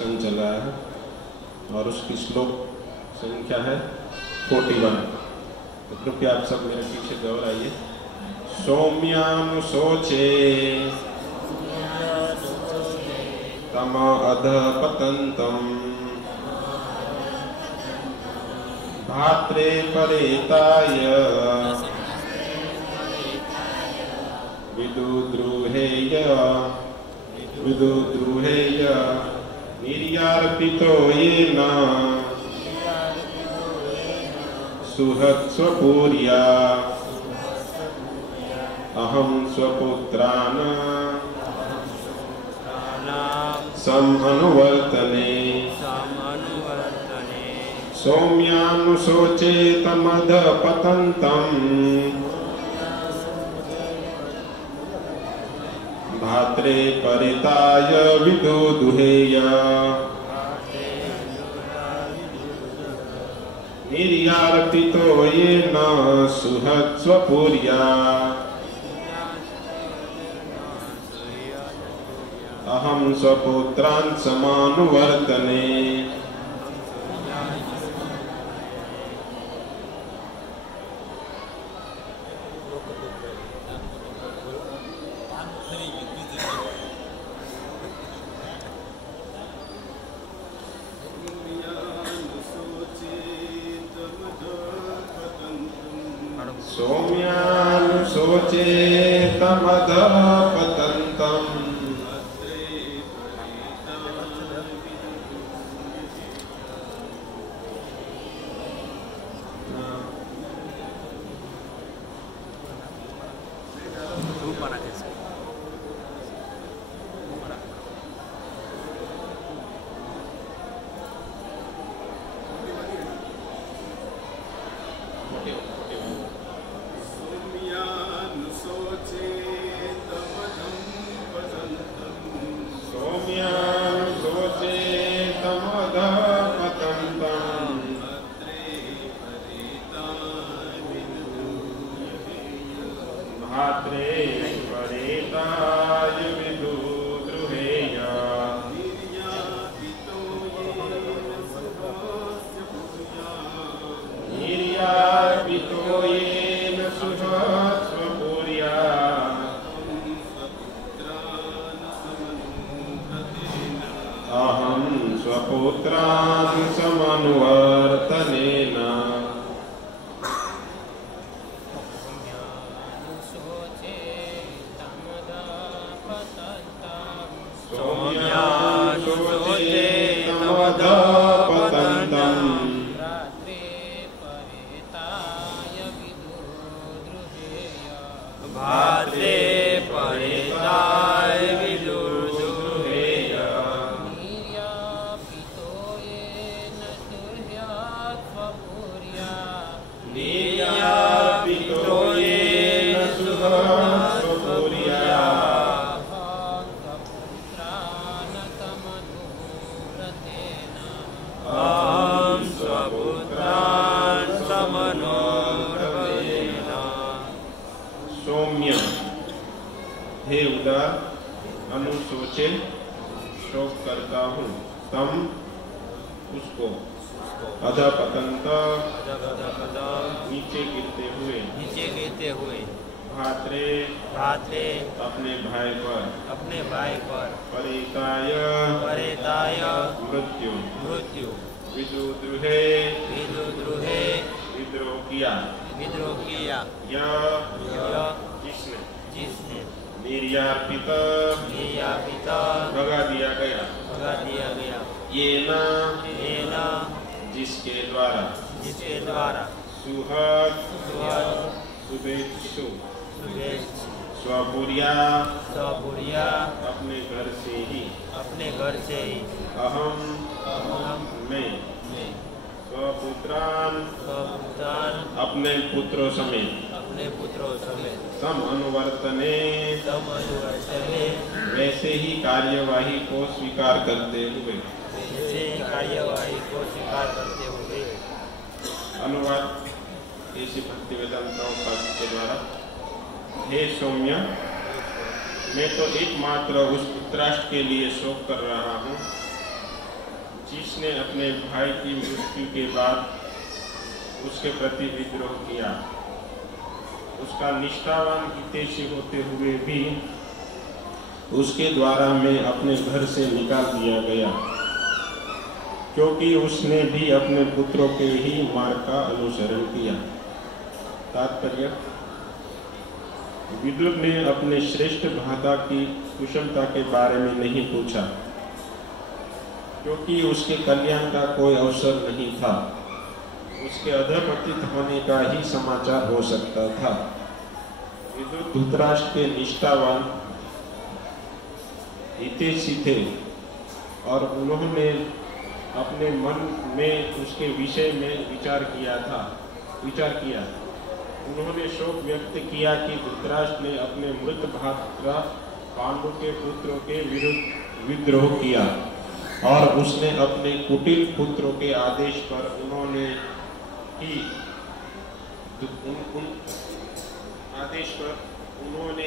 स्कंद चल रहा है और उसकी श्लोक संख्या है 41। तो कृपया आप सब मेरे पीछे गौर आइए। सौम्यानुशोचे तम अधपतंतम भात्रे परेताय विदुद्रुहेय निर्यार्पितो येन सुहत्स्वपूर्या अहं स्वपुत्रान् समनुवर्तने सौम्यानुशोचे तमधपतन्तम् भात्रे परिताय विदुदुहेय निर्यार्पितो येन सुहत्स्वपूर्या अहं स्वपुत्रान् समानुवर्तने। सौम्यानुशोचे तमधपतन्तम् स्वपुत्रान् समनुवर्तनेन। सौम्यानुशोचे तमधपतन्तम् भात्रे परिताय विदुद्रुहेय निर्यापितो येन सुहत्स्वपूर्या अहं स्वपुत्रान् समनुवर्तनेन। सौम्य हे उदार अनुशोचे शोक करता हूँ तम उसको अधपतंत नीचे गिरते हुए भात्रे अपने भाई पर परिताय मृत्यु विदुद्रुहे विद्रोह किया जिसने निर्यापित भगा दिया गया ये ना जिसके द्वारा सुहत शुभेच्छु स्वपुर्या अपने घर से ही अहम मैं स्वपुत्रान अपने पुत्रों समेत सम अनुवर्तने वैसे ही कार्यवाही को स्वीकार करते हुए अनुवाद ऐसी भक्तिवेदांताओं के द्वारा। हे सौम्य, मैं तो एकमात्र उस पुत्राष्ट के लिए शोक कर रहा हूँ जिसने अपने भाई की मृत्यु के बाद उसके प्रति विद्रोह किया, उसका निष्ठावान हितैषी होते हुए भी उसके द्वारा मैं अपने घर से निकाल दिया गया, क्योंकि उसने भी अपने पुत्रों के ही मार्ग का अनुसरण किया। तात्पर्य, विदुर ने अपने श्रेष्ठ भ्राता की कुशलता के बारे में नहीं पूछा, क्योंकि उसके कल्याण का कोई अवसर नहीं था। उसके अधपतित होने का ही समाचार हो सकता था। विदुर धृतराष्ट्र के निष्ठावान हितैषी थे और उन्होंने अपने मन में उसके विषय में विचार किया। उन्होंने शोक व्यक्त किया कि धृतराष्ट्र ने अपने मृत भ्राता पांडु के पुत्रों के विरुद्ध विद्रोह किया और उसने अपने कुटिल पुत्रों के आदेश पर उन्होंने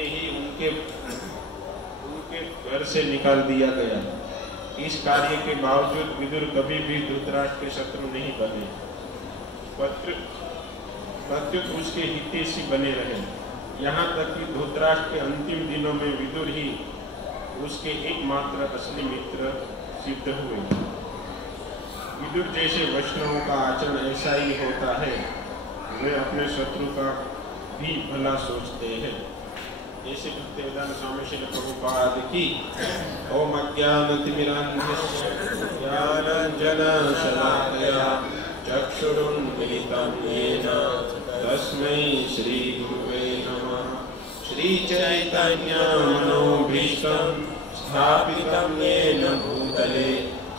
ही उनके घर से निकाल दिया गया। इस कार्य के बावजूद विदुर कभी भी धृतराष्ट्र के शत्रु नहीं बने, प्रत्युत उसके हितैषी बने रहे। यहाँ तक कि धृतराष्ट्र के अंतिम दिनों में विदुर ही उसके एकमात्र असली मित्र सिद्ध हुए। विदुर जैसे वैष्णवों का आचरण ऐसा ही होता है, वे अपने शत्रु का भी भला सोचते हैं। जैसे भक्तिवेदांत स्वामी श्री प्रभुपाद की ओम अज्ञानतिमिरान्धस्य ज्ञानाञ्जनशलाकया चक्षुरुन्मीलितं येन तस्मै श्रीगुरुवे नमः। श्रीचैतन्यमनोभीष्टं स्थापितं येन भूतले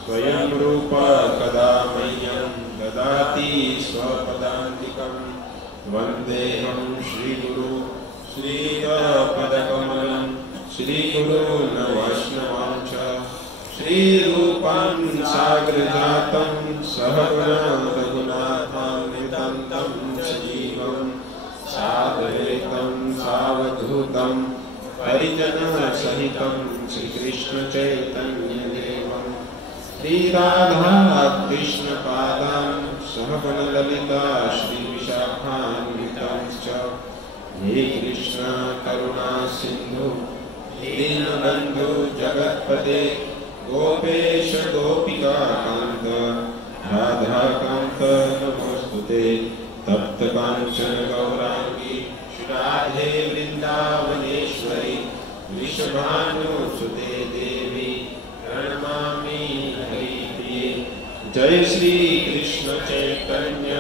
स्वयं रूप कदा मह्यं ददाति स्वपदान्तिकं। वन्देऽहं श्रीगुरु श्रीपदकमलं श्रीगुरून् वैष्णवांश्च श्रीरूपं साग्रजातं सहगणं रघुनाथान्वितं तं सजीवं साद्वैतं सावधूतं परिजनसहितं श्रीकृष्णचैतन्यदेवं श्रीराधाकृष्णपादान् सहगणललिता श्रीविशाखान्वितांश्च। हे कृष्ण करुणा सिंधु दीनबंधु जगत्पते गोपेश गोपिका कांत राधा कांत नमोस्तुते। तप्त कांचन गौरांगी राधे वृंदावनेश्वरी विश्वभानुसुते देवी प्रणमामि हरिप्रिये। जय श्री कृष्ण चैतन्य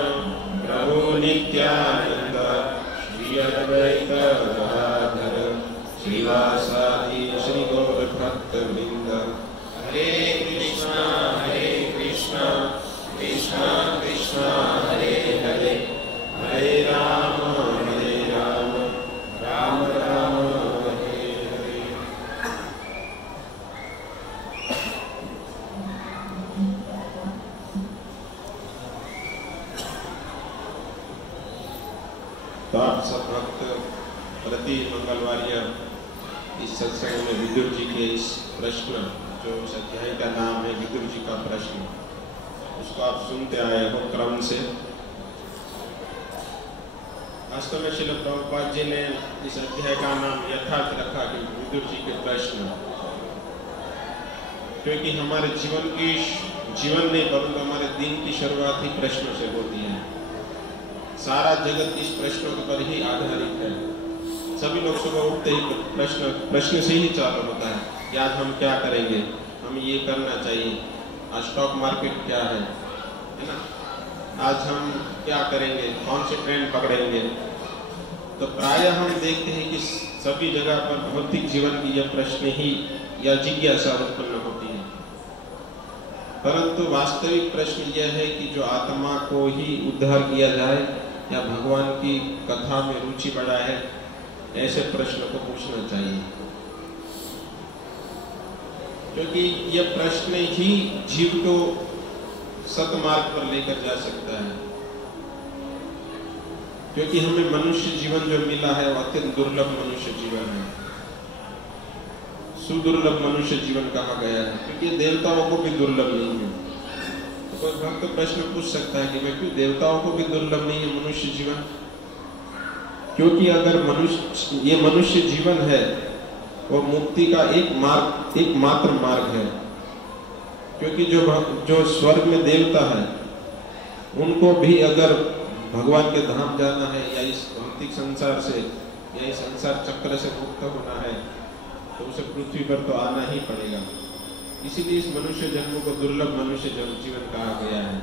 प्रभु नित्यानंद अद्वैत गदाधर श्रीवासादि श्री गौर भक्त वृंद। हरे कृष्णा कृष्णा कृष्णा हरे हरे, हरे राम राम राम हरे हरे। तो आप सब भक्त प्रति मंगलवार इस सत्संग में विदुर जी के इस प्रश्न, जो इस अध्याय का नाम है विदुर जी का प्रश्न, उसको आप सुनते आए हो क्रम से। वास्तव में श्रील प्रभुपाद जी ने इस अध्याय का नाम यथार्थ रखा कि विदुर जी के प्रश्न, क्योंकि हमारे जीवन नहीं परंतु हमारे दिन की शुरुआत ही प्रश्नों से होती है। सारा जगत इस प्रश्नों पर ही आधारित है। सभी लोग सुबह उठते ही प्रश्न से ही चालू होता है कि आज हम क्या करेंगे, हमें ये करना चाहिए, आज स्टॉक मार्केट क्या है ना, आज हम क्या करेंगे, कौन से ट्रेन पकड़ेंगे। तो प्रायः हम देखते हैं कि सभी जगह पर भौतिक जीवन की यह प्रश्न ही या जिज्ञासा उत्पन्न होती है। परंतु वास्तविक प्रश्न यह है कि जो आत्मा को ही उद्धार किया जाए या भगवान की कथा में रुचि बढ़ाए, ऐसे प्रश्न को पूछना चाहिए, क्योंकि यह प्रश्न ही जीव को सतमार्ग पर लेकर जा सकता है। क्योंकि हमें मनुष्य जीवन जो मिला है वो अत्यंत दुर्लभ मनुष्य जीवन है, सुदुर्लभ मनुष्य जीवन कहा गया है, क्योंकि देवताओं को भी दुर्लभ नहीं है। तो कोई भक्त प्रश्न पूछ सकता है कि मैं क्यों देवताओं को भी दुर्लभ नहीं है मनुष्य जीवन? क्योंकि अगर ये मनुष्य जीवन है वो मुक्ति का एकमात्र मार्ग है। क्योंकि जो स्वर्ग में देवता है उनको भी अगर भगवान के धाम जाना है या इस भौतिक संसार से या इस संसार चक्र से मुक्त होना है तो उसे पृथ्वी पर तो आना ही पड़ेगा। इसीलिए इस मनुष्य जन्म को दुर्लभ मनुष्य जीवन कहा गया है।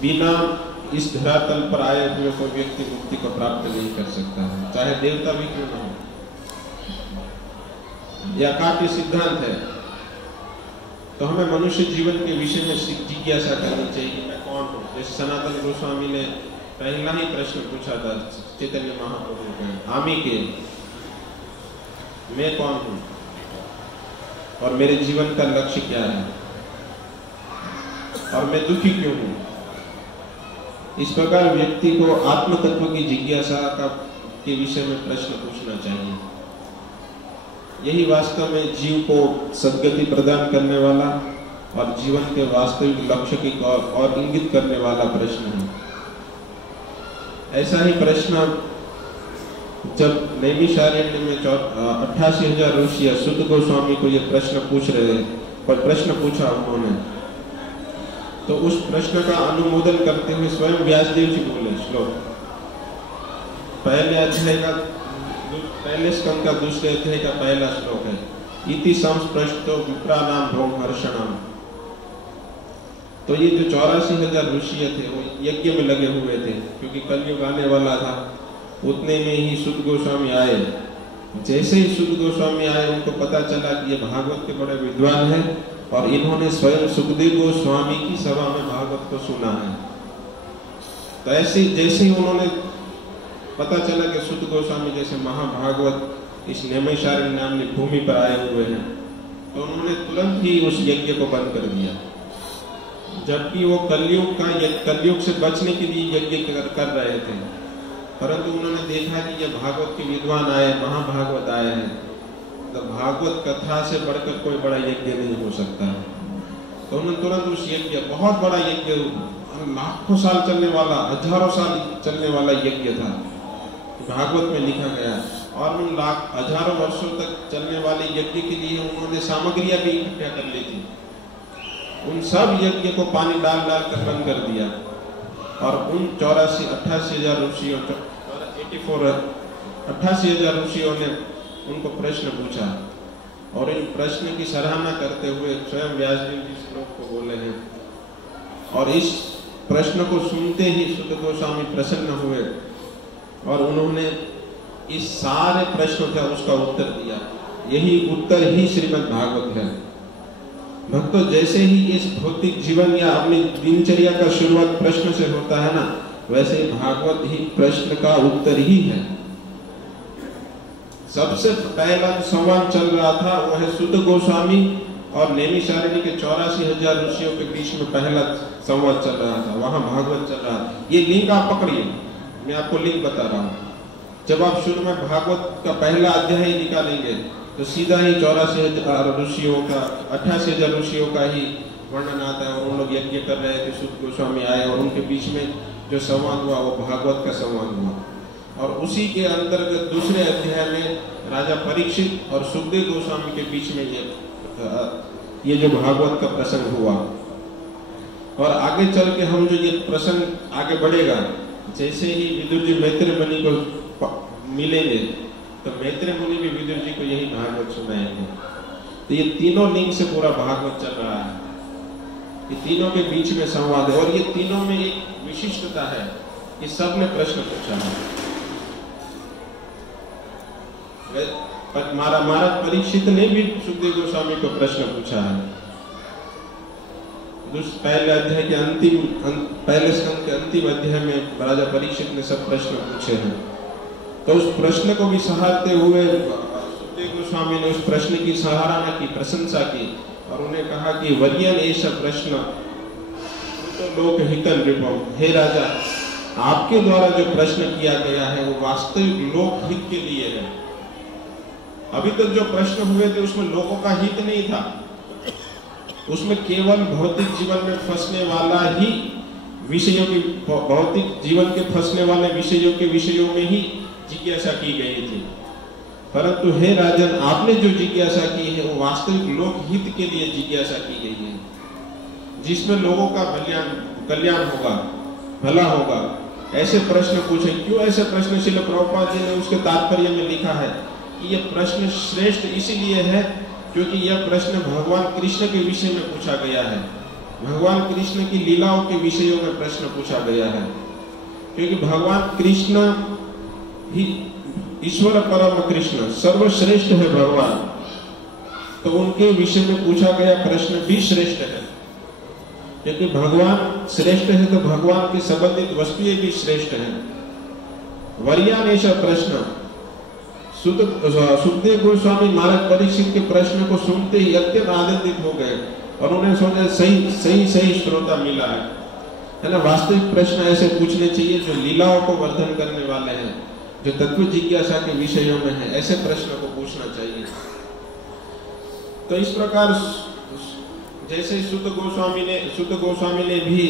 बिना इस धरातल पर आए हुए कोई व्यक्ति मुक्ति को प्राप्त नहीं कर सकता है, चाहे देवता भी क्यों न हो। यह काफी सिद्धांत है। तो हमें मनुष्य जीवन के विषय में जिज्ञासा करनी चाहिए कि मैं कौन हूँ। जैसे सनातन गोस्वामी ने पहला ही प्रश्न पूछा था चैतन्य महाप्रभु को, आमी के, मैं कौन हूँ और मेरे जीवन का लक्ष्य क्या है और मैं दुखी क्यों हूँ। इस प्रकार व्यक्ति को आत्म तत्व की जिज्ञासा के विषय में प्रश्न पूछना चाहिए। यही वास्तव में जीव को सद्गति प्रदान करने वाला और जीवन के वास्तविक लक्ष्य की और इंगित करने वाला प्रश्न है। ऐसा ही प्रश्न जब नैमिषारण्य में 88,000 ऋषि शुद्ध गोस्वामी को यह प्रश्न पूछा उन्होंने, तो उस प्रश्न का अनुमोदन करते हुए स्वयं व्यासदेव जी बोले श्लोक, पहले स्कंद का दूसरे अध्याय का पहला श्लोक है, इति संस्पृष्टो विप्राणाम भोग हर्षणाम। तो ये जो 84,000 ऋषि थे वो यज्ञ में लगे हुए थे, क्योंकि कलयुग आने वाला था। उतने में ही सुद गोस्वामी आए। जैसे ही सुद गोस्वामी आए उनको पता चला कि ये भागवत के बड़े विद्वान हैं और इन्होंने स्वयं सुखदेव गोस्वामी की सभा में भागवत को सुना है। तो ऐसे जैसे ही उन्होंने पता चला कि सुद गोस्वामी जैसे महाभागवत इस नैमिषारण्य नामनी भूमि पर आए हुए हैं, तो उन्होंने तुरंत ही उस यज्ञ को बंद कर दिया। जबकि वो कलयुग से बचने के लिए यज्ञ कर रहे थे, परंतु उन्होंने देखा कि ये भागवत के विद्वान आए, महाभागवत आए हैं, तो भागवत कथा से बढ़कर कोई बड़ा यज्ञ नहीं हो सकता। तो उन्होंने तुरंत उस यज्ञ, बहुत बड़ा यज्ञ, लाखों साल चलने वाला, हजारों साल चलने वाला यज्ञ था, भागवत में लिखा गया। और उन हजारों वर्षों तक चलने वाले यज्ञ के लिए उन्होंने सामग्रियां भी इकट्ठा कर ली थी। उन सब यज्ञ को पानी डाल कर बंद कर दिया और उन 88,000 ऋषियों 88,000 ऋषियों ने उनको प्रश्न पूछा और इन प्रश्न की सराहना करते हुए स्वयं व्यासदेव जी श्लोक को बोले हैं। और इस प्रश्न को सुनते ही सुद गोस्वामी प्रसन्न हुए और उन्होंने इस सारे प्रश्नों का उसका उत्तर दिया। यही उत्तर ही श्रीमद् भागवत है। भक्तों, जैसे ही इस भौतिक जीवन या अपनी दिनचर्या का शुरुआत प्रश्न से होता है ना, वैसे ही भागवत ही प्रश्न का उत्तर ही है। सबसे पहला जो संवाद चल रहा था वो है सुद गोस्वामी और नैमिषारण्य के 84,000 ऋषियों के बीच में पहला संवाद चल रहा था, वहां भागवत चल रहा था। ये लिंक आप पकड़िए, मैं आपको लिंक बता रहा हूँ। जब आप शुरू में भागवत का पहला अध्याय निकालेंगे तो सीधा ही 84,000 ऋषियों का, 88,000 ऋषियों का ही वर्णन आता है। और उन लोग यज्ञ कर रहे थे, सुद गोस्वामी आए और उनके बीच में जो संवाद हुआ वो भागवत का संवाद हुआ। और उसी के अंतर्गत दूसरे अध्याय में राजा परीक्षित और सुखदेव गोस्वामी के बीच में ये जो भागवत का प्रसंग हुआ। और आगे चल के हम जो ये प्रसंग आगे बढ़ेगा, जैसे ही विदुर जी मैत्रेय मुनि को मिलेंगे तो मैत्रेय मुनि भी विदुर जी को यही भागवत सुनाएंगे। तो ये तीनों लिंग से पूरा भागवत चल रहा है। ये तीनों के बीच में संवाद है और ये तीनों में एक विशिष्टता है कि सबने प्रश्न पूछा है। महाराज परीक्षित ने भी सुखदेव गोस्वामी को प्रश्न पूछा है। पहले अध्याय के पहले स्कंद के अंतिम अध्याय में राजा परीक्षित ने सब प्रश्न पूछे हैं। तो उस प्रश्न को भी सहारते हुए सुखदेव गोस्वामी ने उस प्रश्न की सराहना की, प्रशंसा की और उन्हें कहा कि वर्यन ऐसा प्रश्न तो लोक हितन रिपम, हे राजा, आपके द्वारा जो प्रश्न किया गया है वो वास्तविक लोक हित के लिए है। अभी तक जो प्रश्न हुए थे उसमें लोगों का हित नहीं था, उसमें केवल भौतिक जीवन में फंसने वाला ही विषयों की, भौतिक जीवन के फंसने वाले विषयों में ही जिज्ञासा की गई थी। परंतु हे राजन, आपने जो जिज्ञासा की है वो वास्तविक लोकहित के लिए जिज्ञासा की गई है, जिसमें लोगों का कल्याण होगा, भला होगा। ऐसे प्रश्न पूछे। क्यों ऐसे प्रश्न श्रील प्रभुपाद जी ने उसके तात्पर्य में लिखा है कि यह प्रश्न श्रेष्ठ इसीलिए है क्योंकि यह प्रश्न भगवान कृष्ण के विषय में पूछा गया है, भगवान कृष्ण की लीलाओं के विषयों में प्रश्न पूछा गया है। क्योंकि भगवान कृष्ण ही ईश्वर परम कृष्ण सर्वश्रेष्ठ है भगवान, तो उनके विषय में पूछा गया प्रश्न भी श्रेष्ठ है। क्योंकि भगवान श्रेष्ठ है तो भगवान की संबंधित वस्तुएं भी श्रेष्ठ हैं। वर्यानेश प्रश्न, सुखदेव गोस्वामी महाराज परीक्षित के प्रश्न को सुनते ही अत्यंत आनंदित हो गए और उन्हें सोचा सही श्रोता मिला है ना। वास्तविक प्रश्न ऐसे पूछने चाहिए जो लीलाओं को वर्धन करने वाले हैं, जो तत्व जिज्ञासा के विषयों में है, ऐसे प्रश्न को पूछना चाहिए। तो इस प्रकार जैसे सुत गोस्वामी ने भी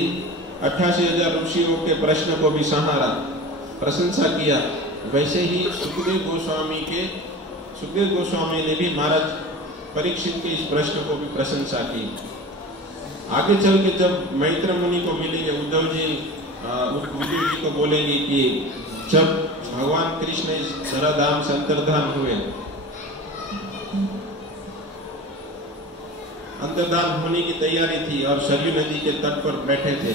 88,000 ऋषियों के प्रश्न को भी सहारा, प्रशंसा किया, वैसे ही सुखदेव गोस्वामी ने भी महाराज परीक्षित के इस प्रश्न को भी प्रशंसा की। आगे चल के जब मैत्र मुनि को मिलेंगे, उद्धव जी को बोलेंगे कि जब भगवान कृष्ण इस धराधाम से अंतर्धान हुए, अंतर्धान होने की तैयारी थी और सरयू नदी के तट पर बैठे थे,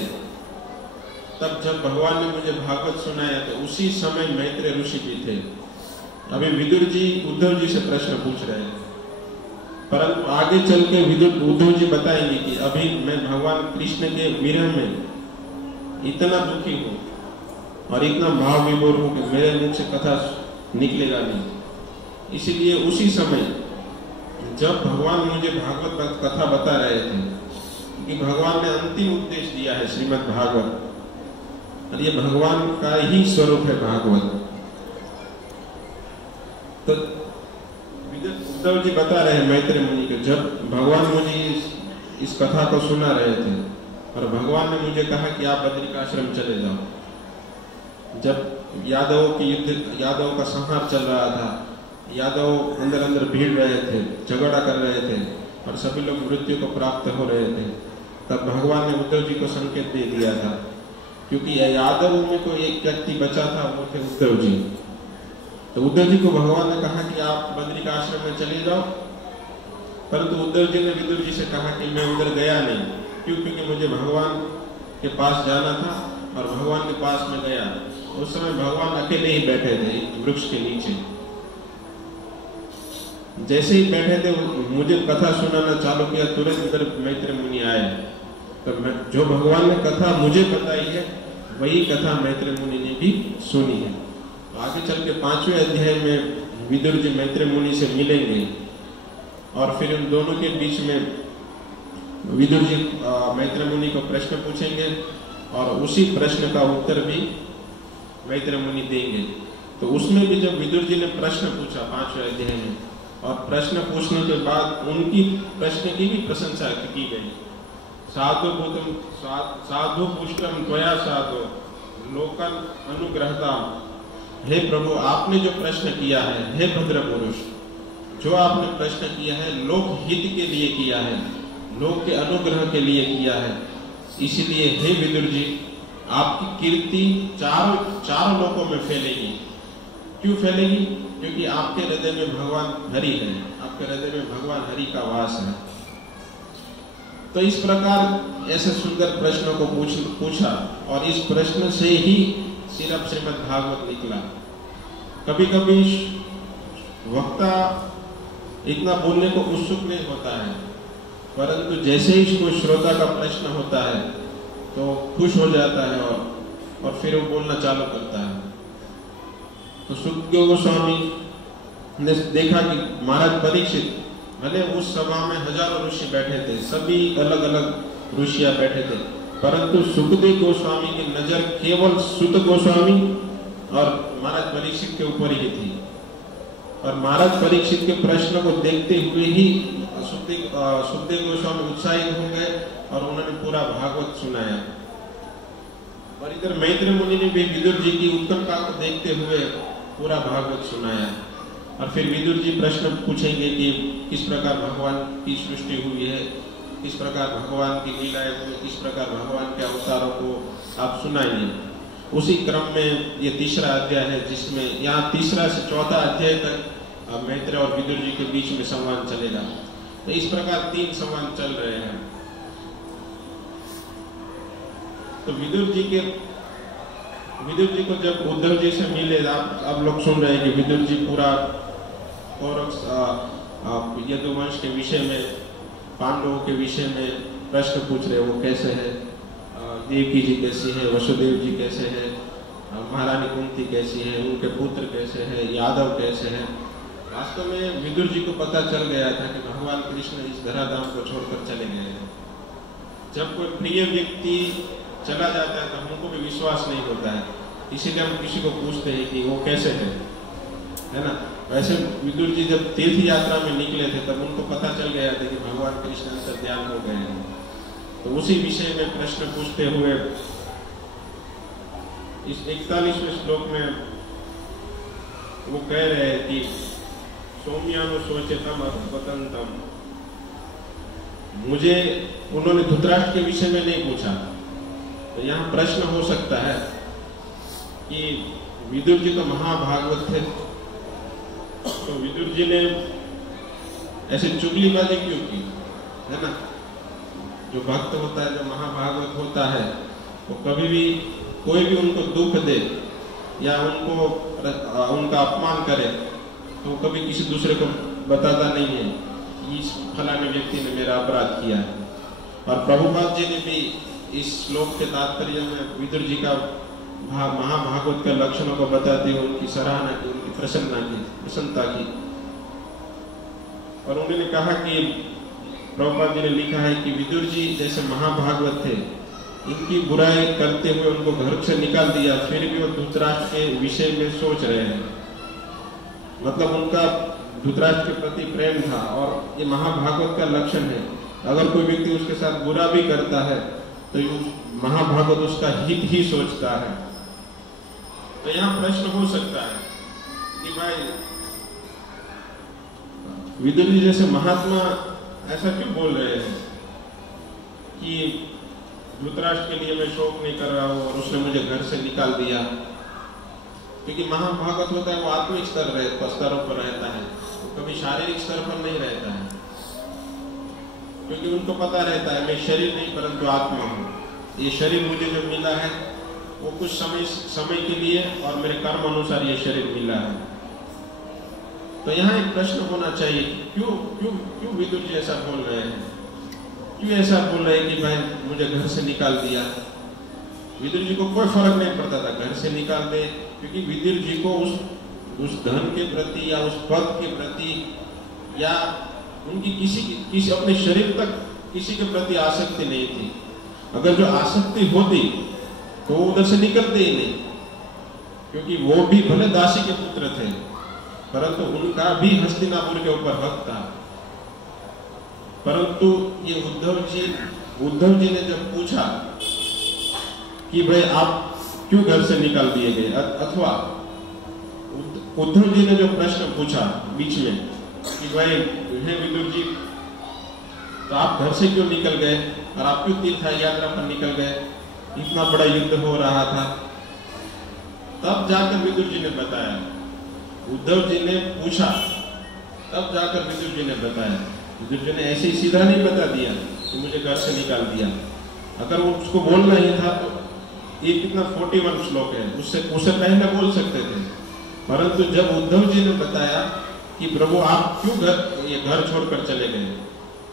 तब जब भगवान ने मुझे भागवत सुनाया तो उसी समय मैत्रेय ऋषि भी थे। अभी विदुर जी उद्धव जी से प्रश्न पूछ रहे हैं, परंतु आगे चल के उद्धव जी बताएंगे कि अभी मैं भगवान कृष्ण के विरह में इतना दुखी हूँ और इतना भाव विभोर हूँ कि मेरे मुख से कथा निकलेगा नहीं। इसीलिए उसी समय जब भगवान मुझे भागवत कथा बता रहे थे कि भगवान ने अंतिम उपदेश दिया है श्रीमद् भागवत, और ये भगवान का ही स्वरूप है भागवत। तो उद्धव जी बता रहे हैं मैत्रेय मुनि को, जब भगवान मुझे इस कथा को सुना रहे थे और भगवान ने मुझे कहा कि आप बद्रिकाश्रम चले जाओ। जब यादवों का संहार चल रहा था, यादव अंदर भीड़ रहे थे, झगड़ा कर रहे थे और सभी लोग मृत्यु को प्राप्त हो रहे थे, तब भगवान ने उद्धव जी को संकेत दे दिया था। क्योंकि यादवों में कोई एक व्यक्ति बचा था, वो थे उद्धव जी। तो उद्धव जी को भगवान ने कहा कि आप बद्रिकाश्रम में चले जाओ, परंतु उद्धव जी ने विदुर जी से कहा कि मैं उधर गया नहीं। क्यों? क्योंकि मुझे भगवान के पास जाना था और भगवान के पास में गया। उस समय भगवान अकेले ही बैठे थे वृक्ष के नीचे। जैसे ही बैठे थे मुझे कथा सुनाना चालू किया, तुरंत इधर मैत्रेय मुनि आए। तो जो भगवान ने कथा मुझे बताई है वही कथा मैत्रेय मुनि ने भी सुनी है। आगे चल के 5वें अध्याय में विदुर जी मैत्रेय मुनि से मिलेंगे और फिर उन दोनों के बीच में विदुर जी मैत्रेय मुनि को प्रश्न पूछेंगे और उसी प्रश्न का उत्तर भी मैत्रेय मुनि देंगे। तो उसमें भी जब विदुर जी ने प्रश्न पूछा 5वें अध्याय में, और प्रश्न पूछने के बाद उनकी प्रश्न की भी प्रशंसा की गई। साधु पुष्टम त्वया साधु लोकन अनुग्रहता। हे प्रभु, आपने जो प्रश्न किया है, हे भद्र पुरुष, जो आपने प्रश्न किया है लोक हित के लिए किया है, लोक के अनुग्रह के लिए किया है। इसलिए हे विदुर जी, आपकी कीर्ति चारों लोकों में फैलेगी। क्यों फैलेगी? क्योंकि आपके हृदय में भगवान हरि है, आपके हृदय में भगवान हरि का वास है। तो इस प्रकार ऐसे सुंदर प्रश्नों को पूछा और इस प्रश्न से ही सिर्फ श्रीमद् भागवत निकला। कभी कभी वक्ता इतना बोलने को उत्सुक नहीं होता है, परंतु जैसे ही कोई श्रोता का प्रश्न होता है तो खुश हो जाता है और फिर वो बोलना चालू करता है। तो सुखदेव गोस्वामी ने देखा कि महाराज परीक्षित, भले उस सभा में हजारों ऋषि बैठे थे, सभी अलग अलग ऋषियां बैठे थे, परंतु सुखदेव गोस्वामी की नजर केवल सुत गोस्वामी और महाराज परीक्षित के ऊपर ही थी। और महाराज परीक्षित के प्रश्न को देखते हुए ही सुखदेव सुखदेव गोस्वामी उत्साहित हो गए और उन्होंने पूरा भागवत सुनाया। और इधर मैत्रेय मुनि ने भी विदुर जी की उत्कंठा को देखते हुए पूरा भागवत सुनाया। और फिर विदुर जी प्रश्न पूछेंगे कि किस प्रकार भगवान की सृष्टि हुई है, किस प्रकार भगवान की लीलाएं हुई, किस प्रकार भगवान के अवतारों को आप सुनाएंगे। उसी क्रम में ये तीसरा अध्याय है, जिसमें यहाँ तीसरा से चौथा अध्याय तक मैत्रेय और विदुर जी के बीच में संवाद चलेगा। तो इस प्रकार 3 संवाद चल रहे हैं। तो विदुर जी को जब उद्धव जी से मिले, आप लोग सुन रहे हैं कि विदुर जी पूरा यदुवंश के विषय में, पांडवों के विषय में प्रश्न पूछ रहे हैं। वो कैसे है, देवकी जी कैसी है, वसुदेव जी कैसे है, महारानी कुंती कैसी है, उनके पुत्र कैसे हैं, यादव कैसे हैं। वास्तव में विदुर जी को पता चल गया था कि भगवान कृष्ण इस धराधाम को छोड़कर चले गए हैं। जब कोई प्रिय व्यक्ति चला जाता है तो हमको भी विश्वास नहीं होता है, इसीलिए हम किसी को पूछते हैं कि वो कैसे है ना। वैसे विदुर जी जब तीर्थ यात्रा में निकले थे तब उनको पता चल गया था कि भगवान कृष्ण अंतर्ध्यान हो गए हैं। तो उसी विषय में प्रश्न पूछते हुए इस 41वें श्लोक में वो कह रहे हैं कि सौम्यानु सोचेतम अवतंतम। मुझे उन्होंने धृतराष्ट्र के विषय में नहीं पूछा। तो यहाँ प्रश्न हो सकता है कि विदुर जी तो महाभागवत थे, तो विदुर जी ने ऐसे चुगलीबाजी क्यों की, है ना। जो भक्त होता है, जो महाभागवत होता है, वो कभी भी कोई भी उनको दुख दे या उनका अपमान करे तो कभी किसी दूसरे को बताता नहीं है इस फलाने व्यक्ति ने मेरा अपराध किया है। और प्रभुपाद जी ने भी इस श्लोक के तात्पर्य में विदुर जी का महाभागवत के लक्षणों को बताते हुए उनकी सराहना की, उनकी प्रसन्नता की। और उन्होंने कहा कि प्रभुपाद जी ने लिखा है कि विदुर जी जैसे महाभागवत थे, इनकी बुराई करते हुए उनको घर से निकाल दिया, फिर भी वो धृतराष्ट्र के विषय में सोच रहे हैं। मतलब उनका धृतराष्ट्र के प्रति प्रेम था और ये महाभागवत का लक्षण है। अगर कोई व्यक्ति उसके साथ बुरा भी करता है तो महाभागवत उसका हित ही सोचता है। तो यहाँ प्रश्न हो सकता है कि भाई विदुर जी जैसे महात्मा ऐसा क्यों बोल रहे हैं कि धृतराष्ट्र के लिए मैं शोक नहीं कर रहा हूं और उसने मुझे घर से निकाल दिया। क्योंकि महाभागवत होता है वो आत्मिक स्तरों पर रहता है, वो कभी शारीरिक स्तर पर नहीं रहता है। क्योंकि उनको पता रहता है मैं शरीर नहीं परंतु आत्मा हूँ। ये शरीर मुझे जो मिला है वो कुछ समय के लिए और मेरे कर्म अनुसार ये शरीर मिला है। तो यहाँ एक प्रश्न होना चाहिए, क्यों विदुर जी ऐसा बोल रहे हैं, क्यों ऐसा बोल रहे हैं कि भाई मुझे घर से निकाल दिया। विदुर जी को कोई फर्क नहीं पड़ता था घर से निकाल दे, क्योंकि विदुर जी को उस धन के प्रति या उस पद के प्रति या उनकी किसी अपने शरीर तक किसी के प्रति आसक्ति नहीं थी। अगर जो आसक्ति होती तो उधर से निकलते ही नहीं, क्योंकि वो भी भले दासी के पुत्र थे परंतु उनका भी हस्तिनापुर के ऊपर हक था। परंतु ये उद्धव जी ने जब पूछा कि भाई आप क्यों घर से निकाल दिए गए, अथवा उद्धव जी ने जो प्रश्न पूछा बीच में कि भाई हे विदुर जी तो आप घर से क्यों निकल गए और आप क्यों तीर्थ यात्रा पर निकल गए, इतना बड़ा युद्ध हो रहा था। तब जाकर विदुर जी ने बताया, उद्धव जी ने पूछा तब जाकर विदुर जी ने बताया। विदुर जी ने ऐसे ही सीधा नहीं बता दिया कि मुझे घर से निकाल दिया। अगर वो उसको बोलना ही था तो ये कितना 41 श्लोक है, उससे पहले बोल सकते थे। परंतु जब उद्धव जी ने बताया कि प्रभु आप क्यों ये घर छोड़कर चले गए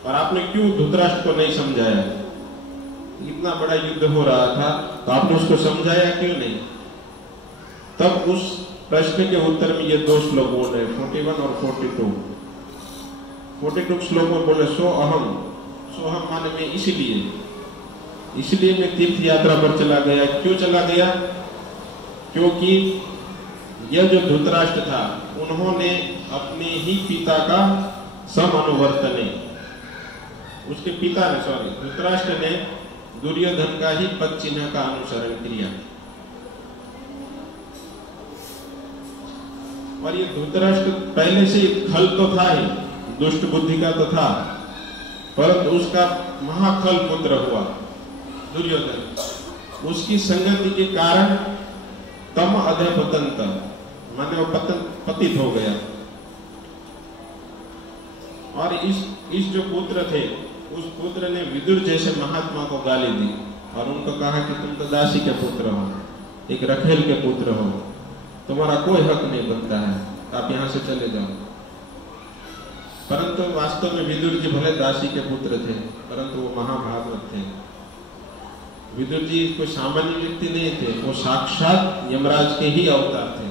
और आपने क्यों धृतराष्ट्र को नहीं समझाया, इतना बड़ा युद्ध हो रहा था तो आपने उसको समझाया क्यों नहीं। तब उस प्रश्न के उत्तर में ये 2 श्लोक बोल रहे 41 और 42 श्लोक में बोले सोहम माने में इसलिए मैं तीर्थ यात्रा पर चला गया। क्यों चला गया, क्योंकि यह जो धृतराष्ट्र था उन्होंने अपने ही पिता का सम अनुवर्तने उसके पिता ने धृतराष्ट्र ने दुर्योधन का ही पद चिन्ह का अनुसरण किया। और ये धृतराष्ट्र पहले से खल तो था ही, दुष्ट बुद्धि का तो था, परंतु उसका महाखल पुत्र हुआ दुर्योधन। उसकी संगति के कारण तम अधः पतंत, माने वो पतित हो गया। और इस जो पुत्र थे, उस पुत्र ने विदुर जैसे महात्मा को गाली दी और उनको कहा कि तुम तो दासी के पुत्र हो, एक रखेल के पुत्र हो, तुम्हारा कोई हक नहीं बनता है, आप यहाँ से चले जाओ। परंतु वास्तव में विदुर जी भले दासी के पुत्र थे, परंतु वो महाभागवत थे। विदुर जी कोई सामान्य व्यक्ति नहीं थे, वो साक्षात यमराज के ही अवतार थे।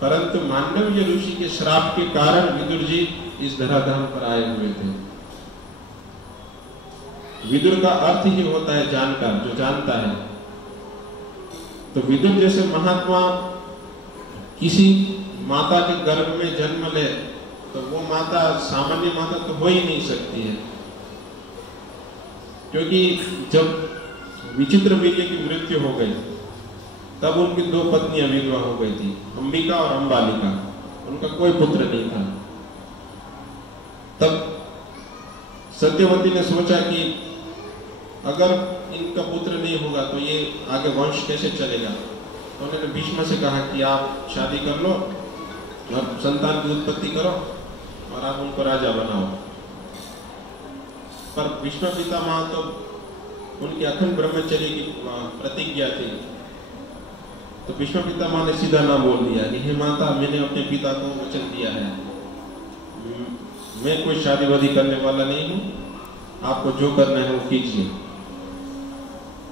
परंतु मांडव्य ऋषि के श्राप के कारण विदुर जी इस धराधाम पर आए हुए थे। विदुर का अर्थ ही होता है जानकार, जो जानता है। तो विदुर जैसे महात्मा किसी माता के गर्भ में जन्म ले तो वो माता सामान्य माता तो हो ही नहीं सकती है, क्योंकि जब विचित्र वीर्य की मृत्यु हो गई तब उनकी दो पत्नियां विधवा हो गई थी, अंबिका और अंबालिका। उनका कोई पुत्र नहीं था। तब सत्यवती ने सोचा कि अगर इनका पुत्र नहीं होगा तो ये आगे वंश कैसे चलेगा। तो उन्होंने भीष्म से कहा कि आप शादी कर लो और संतान की उत्पत्ति करो और आप उनको राजा बनाओ। पर भीष्म पितामह तो उनकी अखंड ब्रह्मचर्य की प्रतिज्ञा थी, तो भीष्म पितामह ने सीधा ना बोल दिया कि हे माता, मैंने अपने पिता को वचन दिया है, मैं कोई शादी वादी करने वाला नहीं हूं, आपको जो करना है वो कीजिए।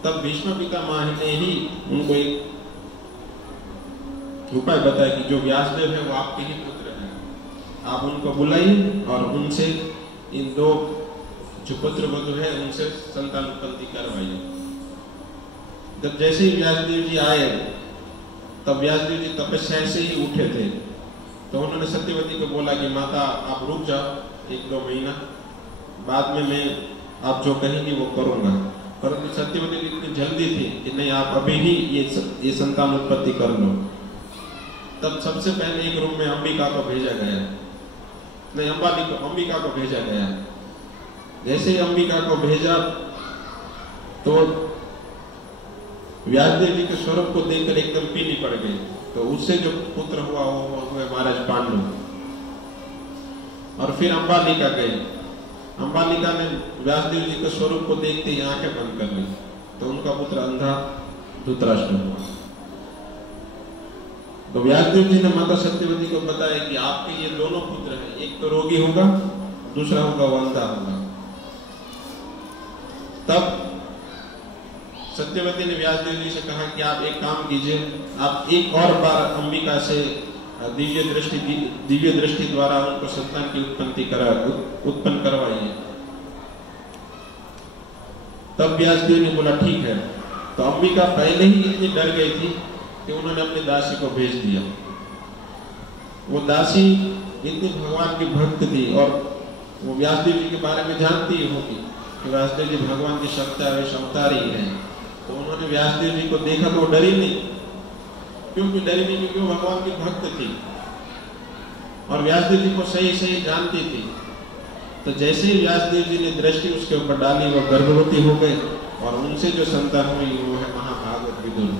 तब भीष्म पितामह ने ही उनको एक उपाय बताया कि जो व्यासदेव है वो आपके ही पुत्र हैं, आप उनको बुलाइए और उनसे इन दो जो पुत्र वधु है उनसे संतान उत्पत्ति करवाइए। जब जैसे ही व्यासदेव जी आए तब व्यासदेव जी तपस्या से ही उठे थे, तो उन्होंने सत्यवती को बोला कि माता आप रुक जाओ 1-2 महीना, बाद में मैं आप जो कहेंगी वो करूंगा। परंतु सत्यवती की इतनी जल्दी थी कि नहीं, आप अभी ही ये संतान उत्पत्ति कर लो। तब सबसे पहले एक रूम में अंबिका को भेजा गया, नहीं अंबिका को भेजा गया। जैसे ही अंबिका को भेजा तो व्यासदेव जी के स्वरूप को देखकर एकदम पीली पड़ गई। तो उससे जो पुत्र हुआ वो हुए महाराज पांडु। और फिर अंबालिका गई। अंबालिका ने व्यासदेव जी के स्वरूप को देखते ही आंखें बंद कर ली, तो उनका पुत्र अंधा धृतराष्ट्र हुआ। तो व्यासदेव जी ने माता सत्यवती को बताया कि आपके ये दोनों पुत्र हैं, एक तो रोगी होगा, दूसरा होगा वो अंधा होगा। तब सत्यवती ने व्यासदेव जी से कहा कि आप एक काम कीजिए, आप एक और बार अंबिका से दिव्य दृष्टि द्वारा उनको संतान की उत्पन्न करवाइए। तब व्यासदेव ने बोला ठीक है। तो अंबिका पहले ही इतनी डर गई थी कि उन्होंने अपनी दासी को भेज दिया। वो दासी इतनी भगवान की भक्त थी और वो व्यासदेव जी के बारे में जानती ही होगी कि व्यासदेव जी भगवान की शक्ति अवतारी है। तो उन्होंने व्यासदेव जी को देखा तो डरी नहीं। क्योंकि डरी नहीं? क्योंकि वो भगवान की भक्त थी और व्यासदेव जी को सही सही जानती थी। तो जैसे ही व्यासदेव जी ने दृष्टि उसके ऊपर डाली, वो गर्भवती हो गई और उनसे जो संतान हुई वो है महाभागवत विदुर।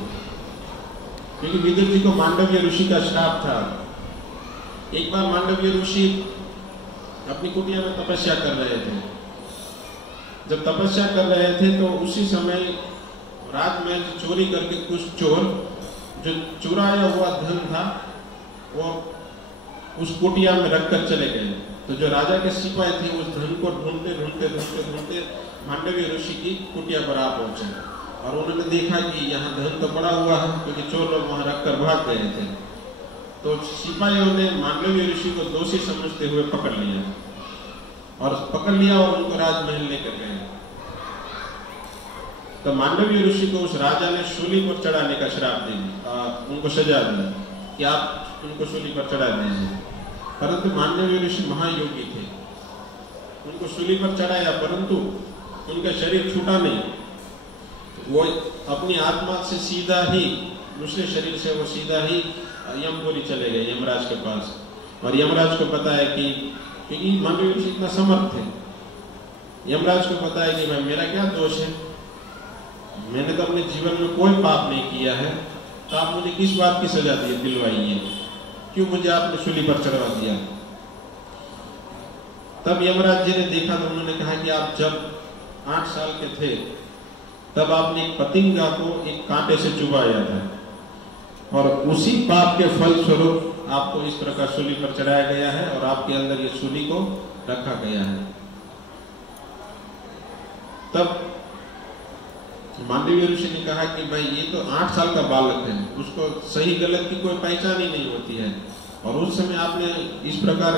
क्योंकि विदुर जी को मांडव्य ऋषि का श्राप था। एक बार मांडव्य ऋषि अपनी कुटिया में तपस्या कर रहे थे। जब तपस्या कर रहे थे तो उसी समय रात में चोरी करके कुछ चोर जो चुराया हुआ धन था वो उस कुटिया में रखकर चले गए। तो जो राजा के सिपाही थे उस धन को ढूंढते ढूंढते ढूंढते ढूंढते मांडव्य ऋषि की कुटिया पर आ पहुंचे और उन्होंने देखा कि यहाँ धन तो पड़ा हुआ है, क्योंकि चोर लोग वहां रखकर भाग गए थे। तो सिपाहियों ने मांडव्य ऋषि को दोषी समझते हुए पकड़ लिया और उनको राजमहल लेकर गए। तो मांडव्य ऋषि को उस राजा ने शूली पर चढ़ाने का श्राप दे दिया, उनको सजा दी कि आप उनको शूली पर चढ़ा दीजिए। परंतु मांडव्य ऋषि महायोगी थे, उनको सूली पर चढ़ाया, परंतु उनका शरीर छूटा नहीं। वो अपनी आत्मा से सीधा ही दूसरे शरीर से वो सीधा ही यमपुरी चले गए, यमराज के पास। और यमराज को पता है कि क्योंकि मानवीय ऋषि इतना समर्थ थे, यमराज को पता है कि भाई मेरा क्या दोष है, मैंने तो अपने जीवन में कोई पाप नहीं किया है, तो आप मुझे किस बात की सजा दिलवाई है, क्यों मुझे आपने सूली पर चढ़वा दिया। तब यमराज जी ने देखा तो उन्होंने कहा कि आप जब 8 साल के थे तब आपने एक पतिंगा को एक कांटे से चुभाया था, और उसी पाप के फल स्वरूप आपको इस प्रकार सूली पर चढ़ाया गया है और आपके अंदर ये सूली को रखा गया है। तब मांडव्य ऋषि ने कहा कि भाई ये तो 8 साल का बालक है, उसको सही गलत की कोई पहचान ही नहीं होती है, और उस समय आपने इस प्रकार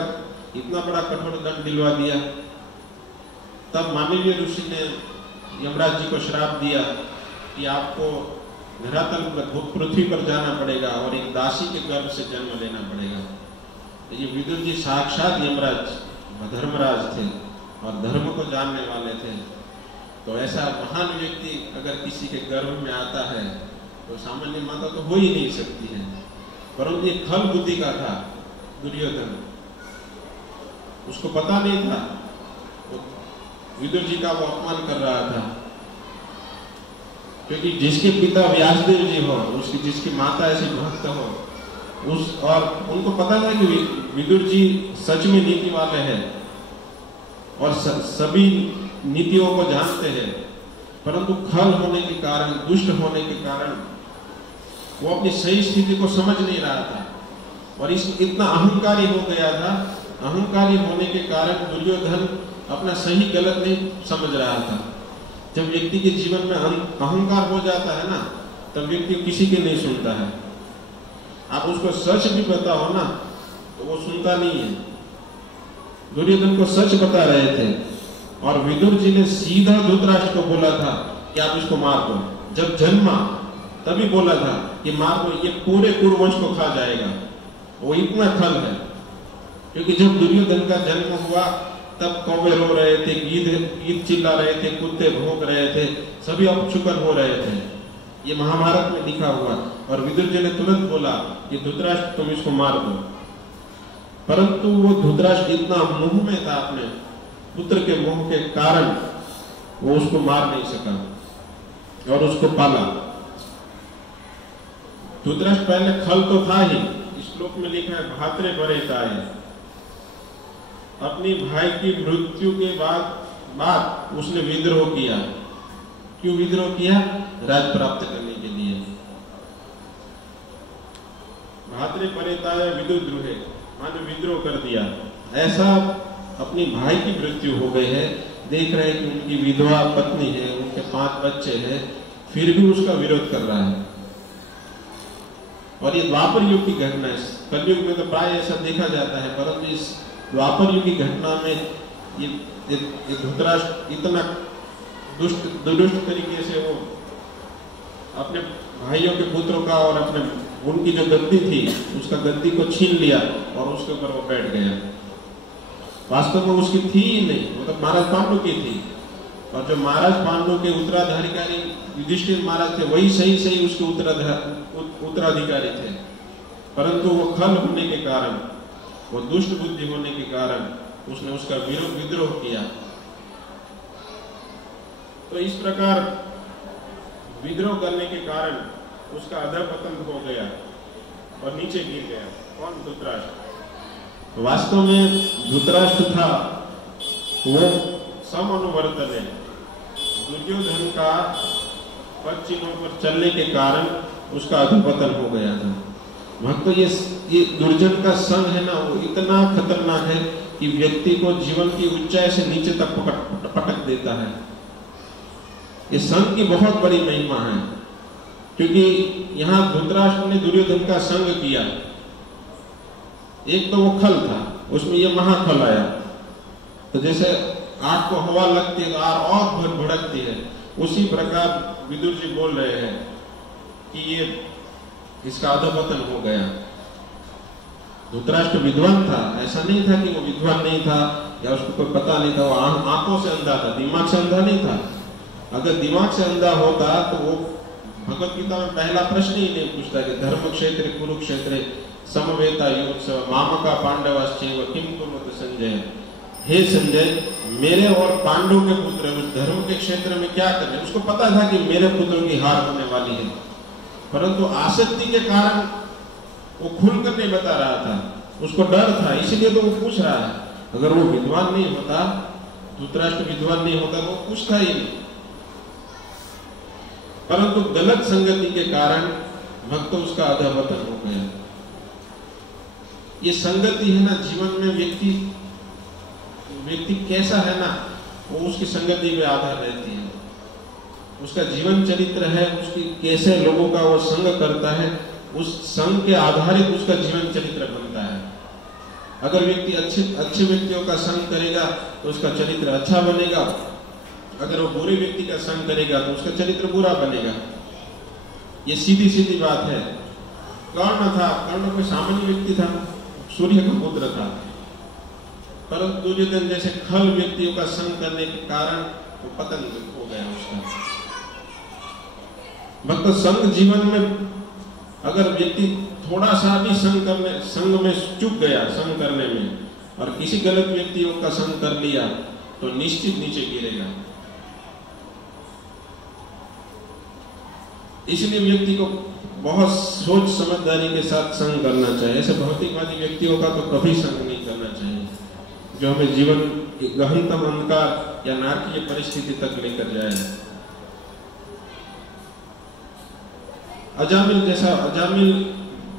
इतना बड़ा कठोर दंड दिलवा दिया। तब मानवीय ऋषि ने यमराज जी को श्राप दिया कि आपको धरातल पर पृथ्वी पर जाना पड़ेगा और एक दासी के गर्भ से जन्म लेना पड़ेगा। तो ये विदुर जी साक्षात यमराज धर्मराज थे और धर्म को जानने वाले थे। तो ऐसा महान व्यक्ति अगर किसी के गर्भ में आता है तो सामान्य माता तो हो ही नहीं सकती है, परंतु ये खल बुद्धि का था दुर्योधन, उसको पता नहीं था, विदुर जी का वो अपमान कर रहा था। क्योंकि जिसके पिता व्यासदेव जी हो, उसकी जिसकी माता ऐसी भक्त हो, उस और उनको पता था कि विदुर जी सच में नीति वाले हैं और सभी नीतियों को जानते हैं, परंतु खल होने के कारण, दुष्ट होने के कारण वो अपनी सही स्थिति को समझ नहीं रहा था और इतना अहंकारी हो गया था। अहंकारी होने के कारण दुर्योधन अपना सही गलत नहीं समझ रहा था। जब व्यक्ति के जीवन में अहंकार हो जाता है ना, तब व्यक्ति किसी की नहीं सुनता है। आप उसको सच भी बताओ ना तो वो सुनता नहीं है। दुर्योधन को सच बता रहे थे और विदुर जी ने सीधा धृतराष्ट्र को बोला था कि आप इसको मार दो। जब जन्मा तभी बोला था कि मार दो, ये पूरे कुरुवंश को खा जाएगा। वो इतना खल है, क्योंकि जब दुर्योधन का जन्म हुआ तब कौवे रो रहे थे, गीद चिल्ला रहे थे, कुत्ते भौंक रहे थे, सभी अपशुकन हो रहे थे। ये महाभारत में लिखा हुआ। और विदुर जी ने तुरंत बोला कि धृतराष्ट्र तुम इसको मार दो, परंतु वो धृतराष्ट्र इतना मुंह में था अपने पुत्र के मोह के कारण वो उसको मार नहीं सका और उसको पाला। धृतराष्ट्र पहले खल तो था ही, इस श्लोक में लिखा है भात्रे परे ताए, अपनी भाई की मृत्यु के बाद उसने विद्रोह किया। क्यों विद्रोह किया? राज प्राप्त करने के लिए। भात्रे परे ताए विदुद्रोहे, माने विद्रोह कर दिया। ऐसा अपनी भाई की मृत्यु हो गई है, देख रहे हैं कि उनकी विधवा पत्नी है, उनके 5 बच्चे हैं, फिर भी उसका विरोध कर रहा है। और ये द्वापर युग की घटना है। कलयुग में तो प्राय ऐसा देखा जाता है, परंतु इस द्वापर युग की घटना में ये धृतराष्ट्र इतना दुष्ट तरीके से वो अपने भाइयों के पुत्रों का और अपने उनकी जो गद्दी थी उसका गद्दी को छीन लिया और उसके ऊपर वो बैठ गया। वास्तव में उसकी थी ही नहीं, वो तो महाराज पांडु की थी। और जो महाराज पांडु के उत्तराधिकारी युधिष्ठिर महाराज थे, वही सही उसके उत्तराधिकारी थे, परंतु वो खल होने के कारण, वो दुष्ट बुद्धि होने के कारण उसने उसका विद्रोह किया। तो इस प्रकार विद्रोह करने के कारण उसका अधःपतन हो गया और नीचे गिर गया। कौन? धृतराष्ट्र। वास्तव में धृतराष्ट्र था वो समअनुवर्तन है। दुर्योधन का पद चिन्हों पर चलने के कारण उसका अधःपतन हो गया था। भक्तों, ये दुर्जन का संग है ना, वो इतना खतरनाक है कि व्यक्ति को जीवन की ऊंचाई से नीचे तक पटक देता है। ये संग की बहुत बड़ी महिमा है, क्योंकि यहाँ धृतराष्ट्र ने दुर्योधन का संग किया। एक तो वो खल था, उसमें ये महाखल आया। तो जैसे आग को हवा लगती है तो आग और भड़कती है, उसी प्रकार विदुर जी बोल रहे हैं कि ये इसका अधःपतन हो गया। धृतराष्ट्र विद्वान था, ऐसा नहीं था कि वो विद्वान नहीं था या उसको कोई पता नहीं था, वो आंखों से अंधा था, दिमाग से अंधा नहीं था। अगर दिमाग से अंधा होता तो वो भगवत गीता में पहला प्रश्न ही नहीं पूछता कि धर्म क्षेत्र कुरुक्षेत्र समवेता युत्सव मामका पांडवाश्चैव किम कुर्वत संजय। हे संजय, मेरे और पांडव के पुत्र उस धर्म के क्षेत्र में क्या कर रहे हैं? उसको पता था कि मेरे पुत्रों की हार होने वाली है, परंतु आसक्ति के कारण वो खुलकर नहीं बता रहा था, उसको डर था, इसलिए तो वो पूछ रहा है। अगर वो विद्वान नहीं होता, धृतराष्ट्र विद्वान नहीं होता, वो पूछता ही नहीं। परंतु गलत संगति के कारण भक्त उसका अधःपतन हो गया। ये संगति है ना, जीवन में व्यक्ति कैसा है ना, वो उसकी संगति पे आधार रहती है। उसका जीवन चरित्र है, उसकी कैसे लोगों का वो संग करता है, उस संग के आधारित उसका जीवन चरित्र बनता है। अगर व्यक्ति अच्छे व्यक्तियों का संग करेगा तो उसका चरित्र अच्छा बनेगा, अगर वो बुरे व्यक्ति का संग करेगा तो उसका चरित्र बुरा बनेगा। ये सीधी सीधी बात है। कर्ण था, कर्ण कोई सामान्य व्यक्ति था, सूर्य का पुत्र था, परंतु दुर्योधन जैसे खल व्यक्तियों का संग करने के कारण वो पतन हो गया उसका। भक्त संग जीवन में अगर व्यक्ति थोड़ा सा भी संग में चूक गया संग करने में, और किसी गलत व्यक्तियों का संग कर लिया तो निश्चित नीचे गिरेगा। इसलिए व्यक्ति को बहुत सोच समझदारी के साथ संग करना चाहिए। ऐसे भौतिकवादी व्यक्तियों का तो कभी संग नहीं करना चाहिए, जो हमें जीवन के गहनतम अंधकार या नारकीय परिस्थिति तक लेकर जाए। अजामिल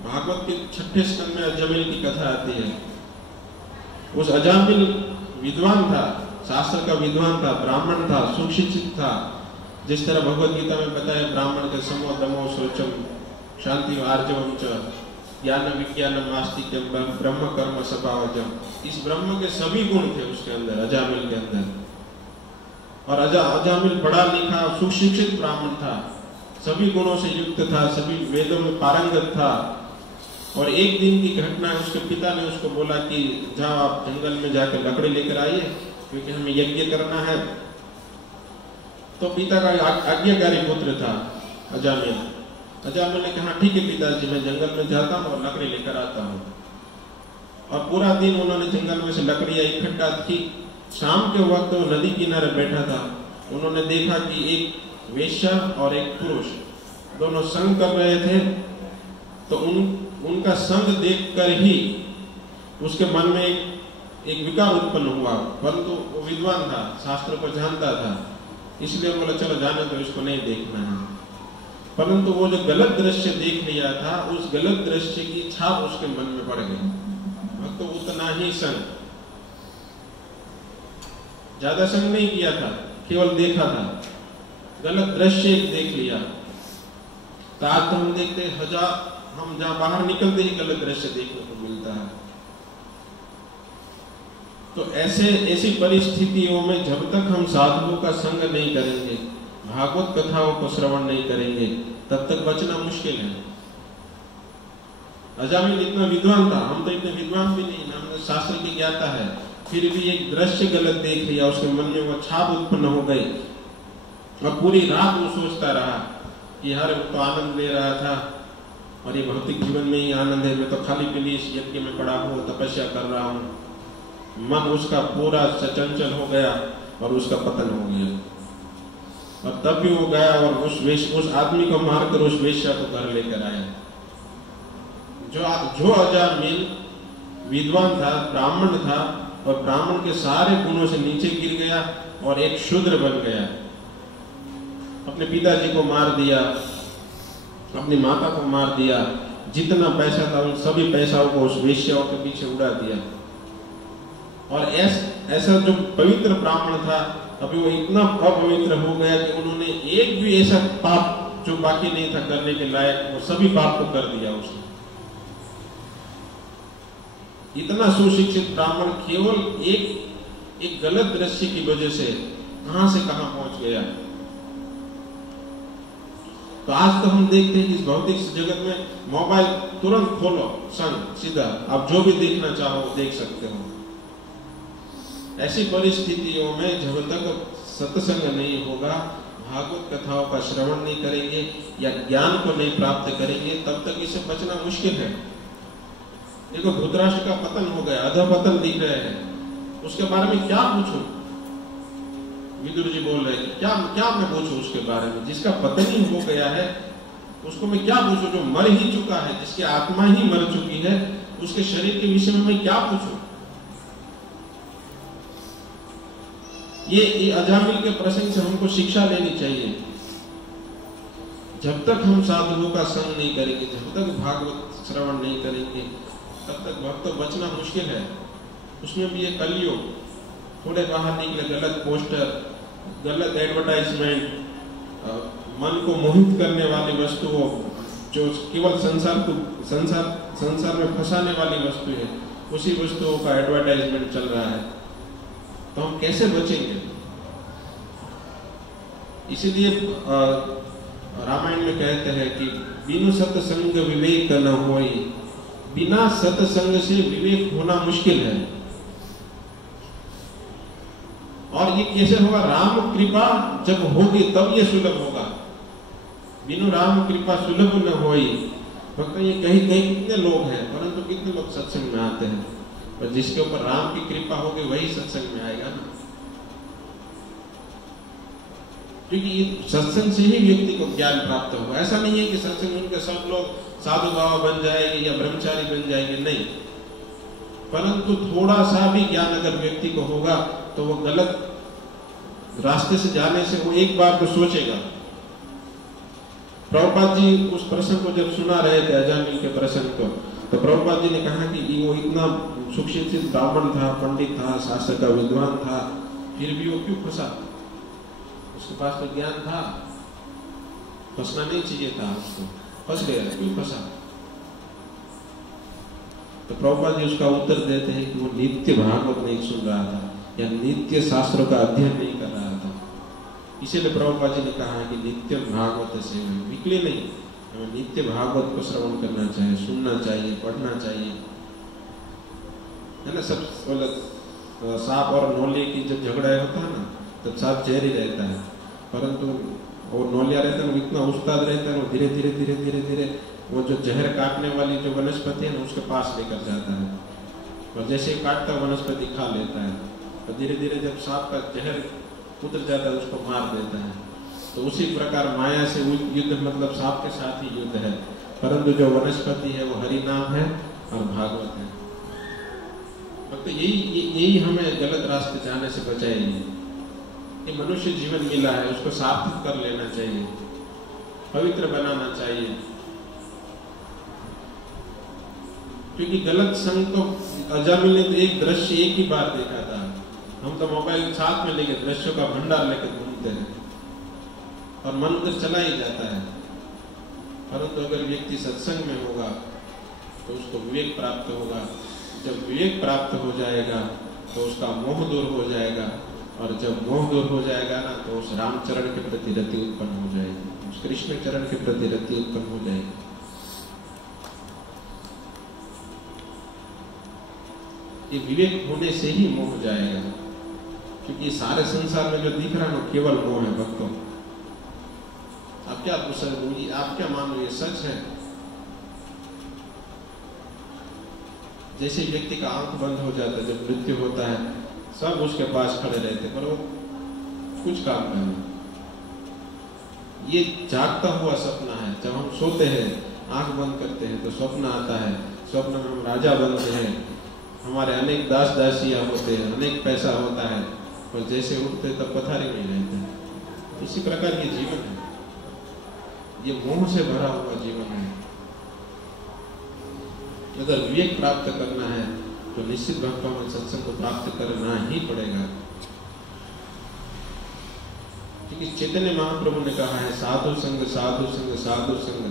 भागवत के 6ठे स्कंद में अजामिल की कथा आती है। उस अजामिल विद्वान था, शास्त्र का विद्वान था, ब्राह्मण था, सुशिक्षित था। जिस तरह भगवत गीता में बताया, ब्राह्मण के समो दमो शौचम शांति आर्जवम च ज्ञान विज्ञानम आस्तिक्यम ब्रह्म कर्म स्वभावजम। इस ब्रह्म के सभी गुण थे उसके अंदर, अजामिल के अंदर। और अजामिल पढ़ा लिखा सुशिक्षित ब्राह्मण था, सभी गुणों से युक्त था, सभी वेदों में पारंगत था। और एक दिन की घटना है, उसके पिता ने उसको बोला कि जाओ आप जंगल में जाकर लकड़ी लेकर आइए, क्योंकि हमें यज्ञ करना है। तो पिता का आज्ञाकारी पुत्र था अजामिल। अजामिल ने कहा ठीक है पिताजी, मैं जंगल में जाता हूँ और लकड़ी लेकर आता हूँ। और पूरा दिन उन्होंने जंगल में से लकड़ियां इकट्ठा की। शाम के वक्त वो नदी किनारे बैठा था, उन्होंने देखा कि एक वेश्या और एक पुरुष दोनों संग कर रहे थे। तो उनका संग देखकर ही उसके मन में एक विकार उत्पन्न हुआ, परंतु वो विद्वान था, शास्त्र को जानता था, इसलिए बोला चलो जाने तो इसको नहीं देखना है। परंतु वो जो गलत दृश्य देख लिया था, उस गलत दृश्य की छाप उसके मन में पड़ गई। तो उतना ही संग, ज्यादा संग नहीं किया था, केवल देखा था, गलत दृश्य देख लिया। तो आज तो हम देखते हम जहां बाहर निकलते ही गलत दृश्य देखने को मिलता है। तो ऐसी परिस्थितियों में जब तक हम साधुओं का संग नहीं करेंगे, भागवत कथाओं को श्रवण नहीं करेंगे, तब तक बचना मुश्किल है। अजामिल इतना विद्वान था, हम तो इतने विद्वान भी नहीं, हमने शास्त्र की ज्ञाता है, फिर भी एक दृश्य गलत देख लिया, उसके मन में वो छाप उत्पन्न हो गई। और पूरी रात वो सोचता रहा कि हर तो आनंद ले रहा था और ये भौतिक जीवन में ही आनंद है, मैं तो खाली पीली इस यज्ञ में पड़ा हूँ, तपस्या कर रहा हूँ। मन उसका पूरा चंचल हो गया और उसका पतन हो गया। और तब भी वो गया और उस आदमी को मारकर उस वेश्या को घर लेकर आया। जो अजामिल विद्वान था, ब्राह्मण था, और ब्राह्मण के सारे गुणों से नीचे गिर गया और एक शूद्र बन गया। अपने पिताजी को मार दिया, अपनी माता को मार दिया, जितना पैसा था उन सभी पैसाओं को उस वेश्याओं के पीछे उड़ा दिया। और ऐसा जो पवित्र ब्राह्मण था, अभी वो इतना अपवित्र हो गया कि उन्होंने एक भी ऐसा पाप जो बाकी नहीं था करने के लायक, वो सभी पाप को कर दिया उसने। इतना सुशिक्षित ब्राह्मण केवल एक गलत दृश्य की वजह से कहां से कहां पहुंच गया। तो आज तो हम देखते हैं कि इस भौतिक जगत में मोबाइल तुरंत खोलो, संग सीधा आप जो भी देखना चाहो देख सकते हो। ऐसी परिस्थितियों में जब तक सत्संग नहीं होगा, भागवत कथाओं का श्रवण नहीं करेंगे या ज्ञान को नहीं प्राप्त करेंगे, तब तक इसे बचना मुश्किल है। देखो धृतराष्ट्र का पतन हो गया, अधपतन दिख रहे हैं, उसके बारे में क्या पूछूं? विदुर जी बोल रहे हैं क्या क्या मैं पूछूं उसके बारे में? जिसका पतन ही हो गया है उसको मैं क्या पूछूं? जो मर ही चुका है, जिसकी आत्मा ही मर चुकी है, उसके शरीर के विषय में मैं क्या पूछूं? ये अजामिल के प्रसंग से हमको शिक्षा लेनी चाहिए। जब तक हम साधुओं का संग नहीं करेंगे, जब तक भागवत श्रवण नहीं करेंगे, तब तक भक्त बचना मुश्किल है। उसमें भी ये कलियुग, थोड़े बाहर निकले गलत पोस्टर, गलत एडवर्टाइजमेंट, मन को मोहित करने वाली वस्तुओं, जो केवल संसार में फंसाने वाली वस्तु है, उसी वस्तुओं का एडवर्टाइजमेंट चल रहा है। तो हम कैसे बचेंगे? इसीलिए रामायण में कहते हैं कि बिनु सत्संग विवेक न होई, बिना सत्संग से विवेक होना मुश्किल है। और ये कैसे होगा? राम कृपा जब होगी तब ये सुलभ होगा। बिनु राम कृपा सुलभ न होई। भक्त ये कहीं कहीं कितने लोग हैं, परंतु कितने लोग सत्संग में आते हैं? और जिसके ऊपर राम की कृपा होगी वही सत्संग में आएगा ना। क्योंकि सत्संग से ही व्यक्ति को ज्ञान प्राप्त होगा। ऐसा नहीं है कि सत्संग उनके सब लोग साधु बाबा बन जाएंगे या ब्रह्मचारी बन जाएंगे, नहीं। परंतु थोड़ा सा भी ज्ञान अगर व्यक्ति को होगा तो वो गलत रास्ते से जाने से वो एक बार तो सोचेगा। प्रभुपाद जी उस प्रसंग को जब सुना रहे थे, अजामिल के प्रसंग को, तो प्रभुपाद जी ने कहा कि वो इतना सुशिक्षित ब्राह्मण था, पंडित था, शास्त्र का विद्वान था, फिर भी वो क्यों फंसा? उसके पास तो ज्ञान था, फंसना नहीं चाहिए था, उसको फंस गया, क्यों फंसा? तो प्रभुपाद जी उसका उत्तर देते हैं कि वो नित्य भागवत नहीं सुन रहा था या नित्य शास्त्रों का अध्ययन नहीं कर रहा था। इसीलिए प्रभुपाद जी ने कहा कि नित्य भागवत से निकले नहीं, हमें नित्य भागवत को श्रवण करना चाहिए, सुनना चाहिए, पढ़ना चाहिए, है ना। सब सांप और नौलिया की जब झगड़ा होता है ना, तब सांप जहरी रहता है, परंतु वो नौलिया रहता है, वो इतना उस्ताद रहता है, वो धीरे धीरे धीरे धीरे धीरे वो जो जहर काटने वाली जो वनस्पति है ना, उसके पास लेकर जाता है, और जैसे काटता वनस्पति खा लेता है, और धीरे धीरे जब सांप का जहर उतर जाता है उसको मार देता है। तो उसी प्रकार माया से युद्ध मतलब सांप के साथ ही युद्ध है, परंतु जो वनस्पति है वो हरि नाम है और भागवत है। तो यही हमें गलत रास्ते जाने से बचाएगी। ये मनुष्य जीवन मिला है, उसको सार्थक कर लेना चाहिए, पवित्र बनाना चाहिए। क्योंकि गलत संग तो अजामिल ने तो एक दृश्य एक ही बार देखा था। हम तो मोबाइल साथ में लेके दृश्यों का भंडार लेकर घूमते हैं और मन उधर चला ही जाता है। परंतु अगर व्यक्ति सत्संग में होगा तो उसको विवेक प्राप्त होगा। जब विवेक प्राप्त हो जाएगा तो उसका मोह दूर हो जाएगा, और जब मोह दूर हो जाएगा ना, तो उस रामचरण के प्रति रति उत्पन्न हो जाएगी, उस कृष्ण चरण के प्रति रति उत्पन्न हो जाएगी। ये विवेक होने से ही मोह जाएगा, क्योंकि सारे संसार में जो दिख रहा है ना, केवल मोह है। भक्तों, आप क्या आप क्या मान लो, ये सच है? जैसे व्यक्ति का आंख बंद हो जाता है, जब मृत्यु होता है, सब उसके पास खड़े रहते, पर वो कुछ काम नहीं। ये जागता हुआ सपना है। जब हम सोते हैं, आंख बंद करते हैं, तो स्वप्न आता है। स्वप्न में हम राजा बनते हैं, हमारे अनेक दास दासियां होते हैं, अनेक पैसा होता है, और जैसे उठते तब पथारी में रहते हैं। इसी प्रकार ये जीवन है, ये मोह से भरा हुआ जीवन है। अगर विवेक प्राप्त करना है तो निश्चित भक्तों में सत्संग को प्राप्त करना ही पड़ेगा। क्योंकि चैतन्य महाप्रभु ने कहा है, साधु संग साधु संग साधु संग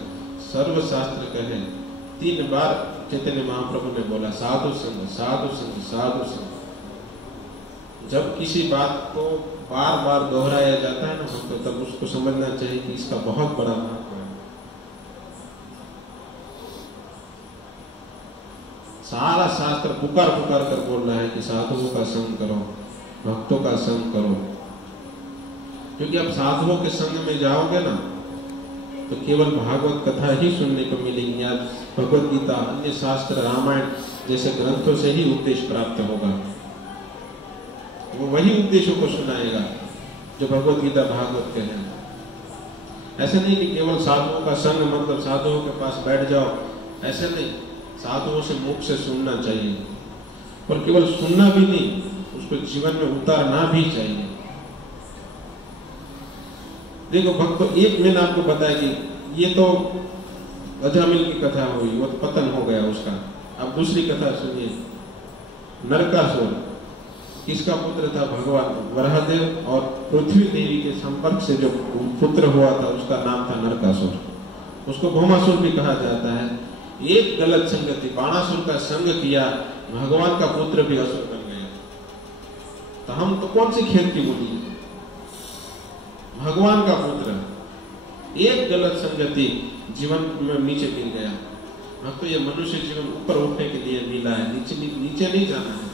सर्व शास्त्र कहे। 3 बार चैतन्य महाप्रभु ने बोला साधु संग साधु संग साधु संग। जब किसी बात को बार बार दोहराया जाता है ना, तो तब उसको समझना चाहिए कि इसका बहुत बड़ा महत्व है। सारा शास्त्र पुकार पुकार कर बोल रहा है कि साधुओं का संग करो, भक्तों का संग करो, क्योंकि अब साधुओं के संग में जाओगे ना तो केवल भागवत कथा ही सुनने को मिलेगी, या भगवत गीता, अन्य शास्त्र, रामायण जैसे ग्रंथों से ही उपदेश प्राप्त होगा। वो वही उपदेशों को सुनाएगा जो भगवत गीता भागवत के हैं। ऐसे नहीं कि केवल साधुओं का संग मतलब साधुओं के पास बैठ जाओ, ऐसे नहीं। साधुओं से मुख से सुनना चाहिए, और केवल सुनना भी नहीं, उसको जीवन में उतारना भी चाहिए। देखो भक्तों, एक मैंने आपको बताया कि ये तो अजामिल की कथा हुई, वो तो पतन हो गया उसका। अब दूसरी कथा सुनिए, नरकासुर। किसका पुत्र था? भगवान वराहदेव और पृथ्वी देवी के संपर्क से जो पुत्र हुआ था उसका नाम था नरकासुर। उसको भौमासुर भी कहा जाता है। एक गलत संगति, बाणासुर का संग किया, भगवान का पुत्र भी असुर बन गया। तो हम तो कौन सी खेत की बोली? भगवान का पुत्र, एक गलत संगति जीवन में नीचे गिर गया। तो ये मनुष्य जीवन ऊपर उठने के लिए मिला है, नीचे नहीं जाना है,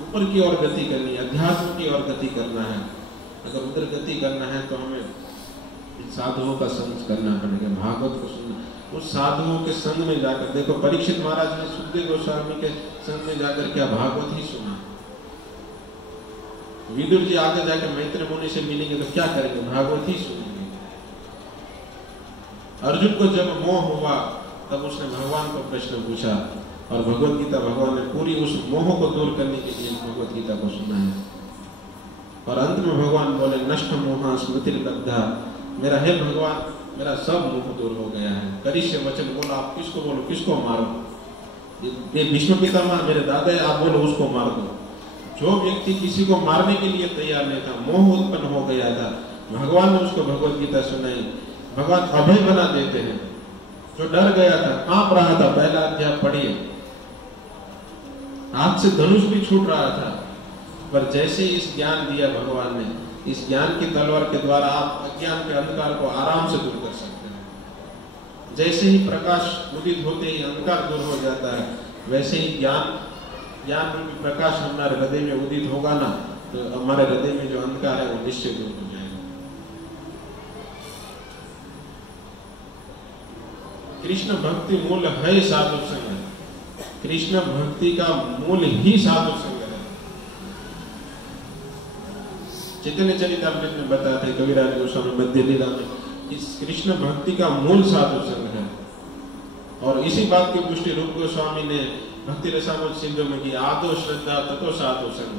ऊपर की ओर गति करनी है, अध्यात्म की ओर गति करना है। अगर उधर गति करना है तो हमें साधुओं का संग करना पड़ेगा, भागवत को सुनना। उस साधुओं के संग में जाकर देखो, परीक्षित महाराज ने सुखदेव गोस्वामी के संग में जाकर क्या भागवत ही सुना। विदुर जी आगे जाकर मैत्र मुनि से मिलेंगे तो क्या करेंगे? भागवत ही सुनेंगे। अर्जुन को जब मोह हुआ तब उसने भगवान को प्रश्न पूछा, और भगवत गीता भगवान ने पूरी उस मोह को दूर करने के लिए भगवत गीता को सुना है। और अंत में भगवान बोले, नष्ट मोहा स्मृतिर्बद्धा, मेरा है भगवान, मेरा सब मोह दूर हो गया है। करिष्य वचन बोला, आप किसको बोलो, किसको मारो? ये भीष्म पितामह मेरे दादा है, आप बोलो उसको मार दो। जो व्यक्ति किसी को मारने के लिए तैयार नहीं था, मोह उत्पन्न हो गया था, भगवान ने उसको भगवत गीता सुनाई। भगवान अभय बना देते हैं। जो डर गया था, कांप रहा था, पहला अध्याय पढ़िए, हाथ से धनुष भी छूट रहा था, पर जैसे इस ज्ञान दिया भगवान ने, इस ज्ञान की तलवार के द्वारा आप अज्ञान के अंधकार को आराम से दूर कर सकते हैं। जैसे ही प्रकाश उदित होते ही अंधकार दूर हो जाता है, वैसे ही ज्ञान रूपी प्रकाश हमारे हृदय में उदित होगा ना, तो हमारे हृदय में जो अंधकार है वो निश्चय दूर हो जाएगा। कृष्ण भक्ति मूल है साधु संग। कृष्ण भक्ति का मूल ही साधु संग है। चैतन्य चरितामृत में बताया था कविराज गोस्वामी मध्य लीला में, इस कृष्ण भक्ति का मूल साधु संग है। और इसी बात की पुष्टि रूप गोस्वामी ने भक्ति रसामृत सिंधु में की, आदो श्रद्धा ततो साधु संग।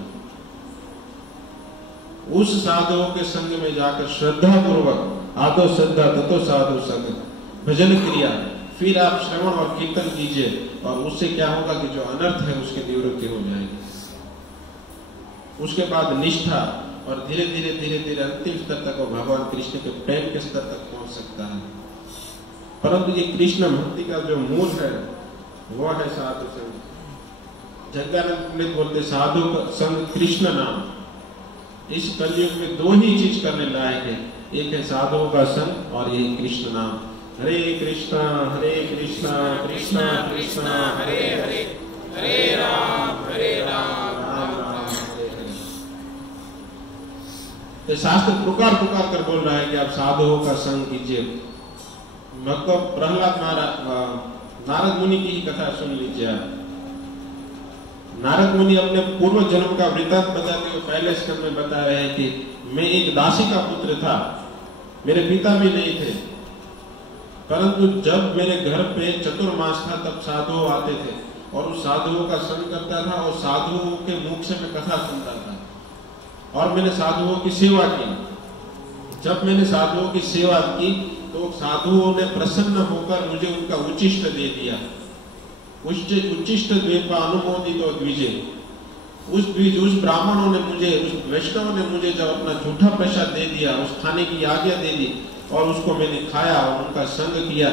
उस साधुओं के संग में जाकर श्रद्धा पूर्वक, आदो श्रद्धा ततो साधु संग, भजन क्रिया, फिर आप श्रवण और कीर्तन कीजिए, और उससे क्या होगा कि जो अनर्थ है उसकी निवृत्ति हो जाएगी। उसके बाद निष्ठा, और धीरे धीरे अंतिम स्तर तक वो भगवान कृष्ण के प्रेम के स्तर तक पहुंच सकता है। परंतु ये कृष्ण भक्ति का जो मूल है वो है साधु संग। जगदानंद पंडित बोलते, साधु संग कृष्ण नाम। इस कलयुग में दो ही चीज करने लायक है, एक है साधुओं का संग और ये कृष्ण नाम। हरे कृष्णा कृष्णा कृष्णा हरे हरे, हरे राम राम राम हरे हरे। तो शास्त्र पुकार कर बोल रहा है कि आप साधुओं का संग कीजिए। भक्त प्रहलाद नारद मुनि की ही कथा सुन लीजिए आप। नारद मुनि अपने पूर्व जन्म का वृत्तांत बताते हुए पहले स्कंद में बता रहे हैं कि मैं एक दासी का पुत्र था, मेरे पिता भी नहीं थे, परंतु जब मेरे घर पे चतुर्मास था तब साधु आते थे और उस साधुओं का संग करता था और साधुओं के मुख से मैं कथा सुनता था और मैंने साधुओं की सेवा की। जब मैंने साधुओं की सेवा की तो साधुओं ने प्रसन्न होकर मुझे उनका उच्चिष्ट दे दिया। उच्चिष्ट द्वीप अनुमोदित तो द्विजे, उस ब्राह्मणों ने मुझे, उस वैष्णव ने मुझे जब अपना झूठा प्रसाद दे दिया, उस खाने की आज्ञा दे दी और उसको मैंने खाया और उनका संग किया,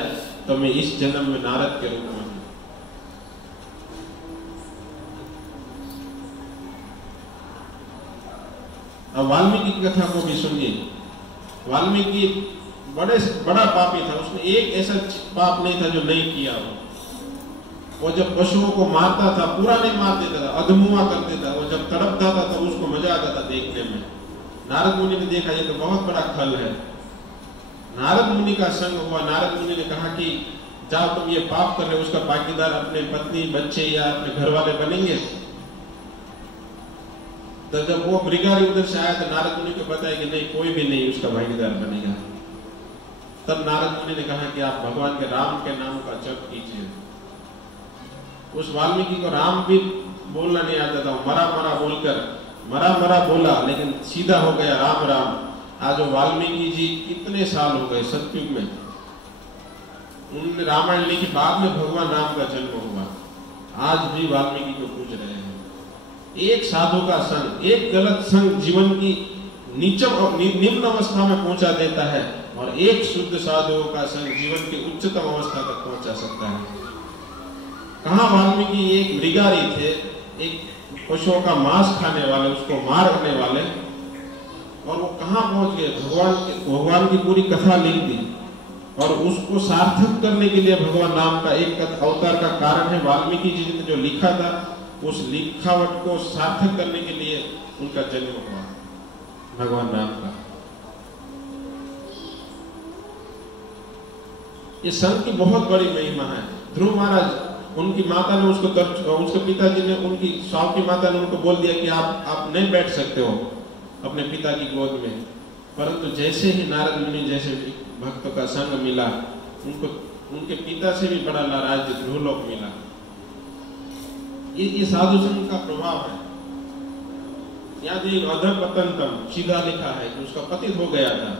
तो मैं इस जन्म में नारद के रूप में हूं। अब वाल्मीकि की कथा को भी सुनिए। वाल्मीकि बड़ा पापी था, उसने एक ऐसा पाप नहीं था जो नहीं किया हो। वो जब पशुओं को मारता था, पूरा नहीं मार देता था, अधमुआ कर देता। वो जब तड़पता था तो उसको नारद मुनि ने देखा ये तो बहुत बड़ा खल है। नारद मुनि का संग हुआ। नारद मुनि ने कहा कि जाओ तुम ये पाप कर रहे हो, उसका भागीदार अपने पत्नी बच्चे या अपने घर वाले बनेंगे। तो जब वो मृगारी उधर से आया तो नारद मुनि को बताया कि नहीं, कोई भी नहीं उसका भागीदार बनेगा। तब नारद मुनि ने कहा कि आप भगवान के राम के नाम का जप कीजिए। उस वाल्मीकि को राम भी बोलना नहीं आता था, मरा मरा बोलकर मरा मरा बोला, लेकिन सीधा हो गया राम राम। आज वो वाल्मीकि जी कितने साल हो गए सतयुग में, उन्होंने रामायण लिखी, बाद में भगवान राम का जन्म हुआ। आज भी वाल्मीकि को पूज रहे हैं। एक साधु का संग, एक गलत संग जीवन की निम्न अवस्था में पहुंचा देता है, और एक शुद्ध साधु का संग जीवन की उच्चतम अवस्था तक पहुंचा सकता है। कहाँ वाल्मीकि एक मृगारी थे, एक पशुओं का मांस खाने वाले, उसको मारने वाले, और वो कहाँ पहुंच गए? भगवान की पूरी कथा लिख दी, और उसको सार्थक करने के लिए भगवान राम का एक अवतार का कारण है। वाल्मीकि जी ने जो लिखा था, उस लिखावट को सार्थक करने के लिए उनका जन्म हुआ, भगवान राम का। ये संत की बहुत बड़ी महिमा है। ध्रुव महाराज, उनकी माता ने उसको, उसके पिताजी ने, उनकी साहु की माता ने उनको बोल दिया कि आप नहीं बैठ सकते हो अपने पिता की गोद में। परंतु जैसे ही नारद मुनि जैसे भक्तों का संग मिला, उनको उनके पिता से भी बड़ा राज्य ध्रुवलोक मिला। ये साधु संग का प्रभाव है। यहाँ जो अधपतंतम सीधा लिखा है कि उसका पतित हो गया था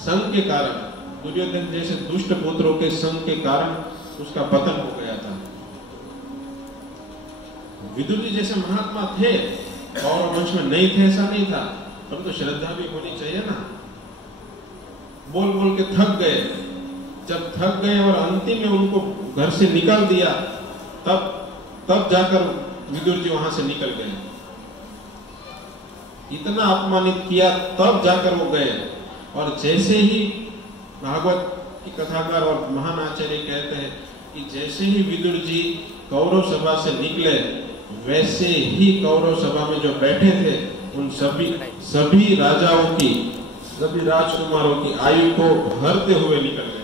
संग के कारण। दुर्योधन जैसे दुष्ट पुत्रों के संग के कारण उसका पतन हो गया था। विदुर जी जैसे महात्मा थे, कौरव वंश में नहीं थे ऐसा नहीं था, परंतु श्रद्धा भी होनी चाहिए ना। बोल बोल के थक गए। जब थक गए और अंतिम में उनको घर से निकाल दिया, तब जाकर विदुर जी वहां से निकल गए। इतना अपमानित किया तब जाकर वो गए। और जैसे ही भागवत की कथाकार और महान आचार्य कहते हैं कि जैसे ही विदुर जी कौरव सभा से निकले, वैसे ही कौरव सभा में जो बैठे थे उन सभी राजाओं की, सभी राजकुमारों की आयु को भरते हुए निकल गए।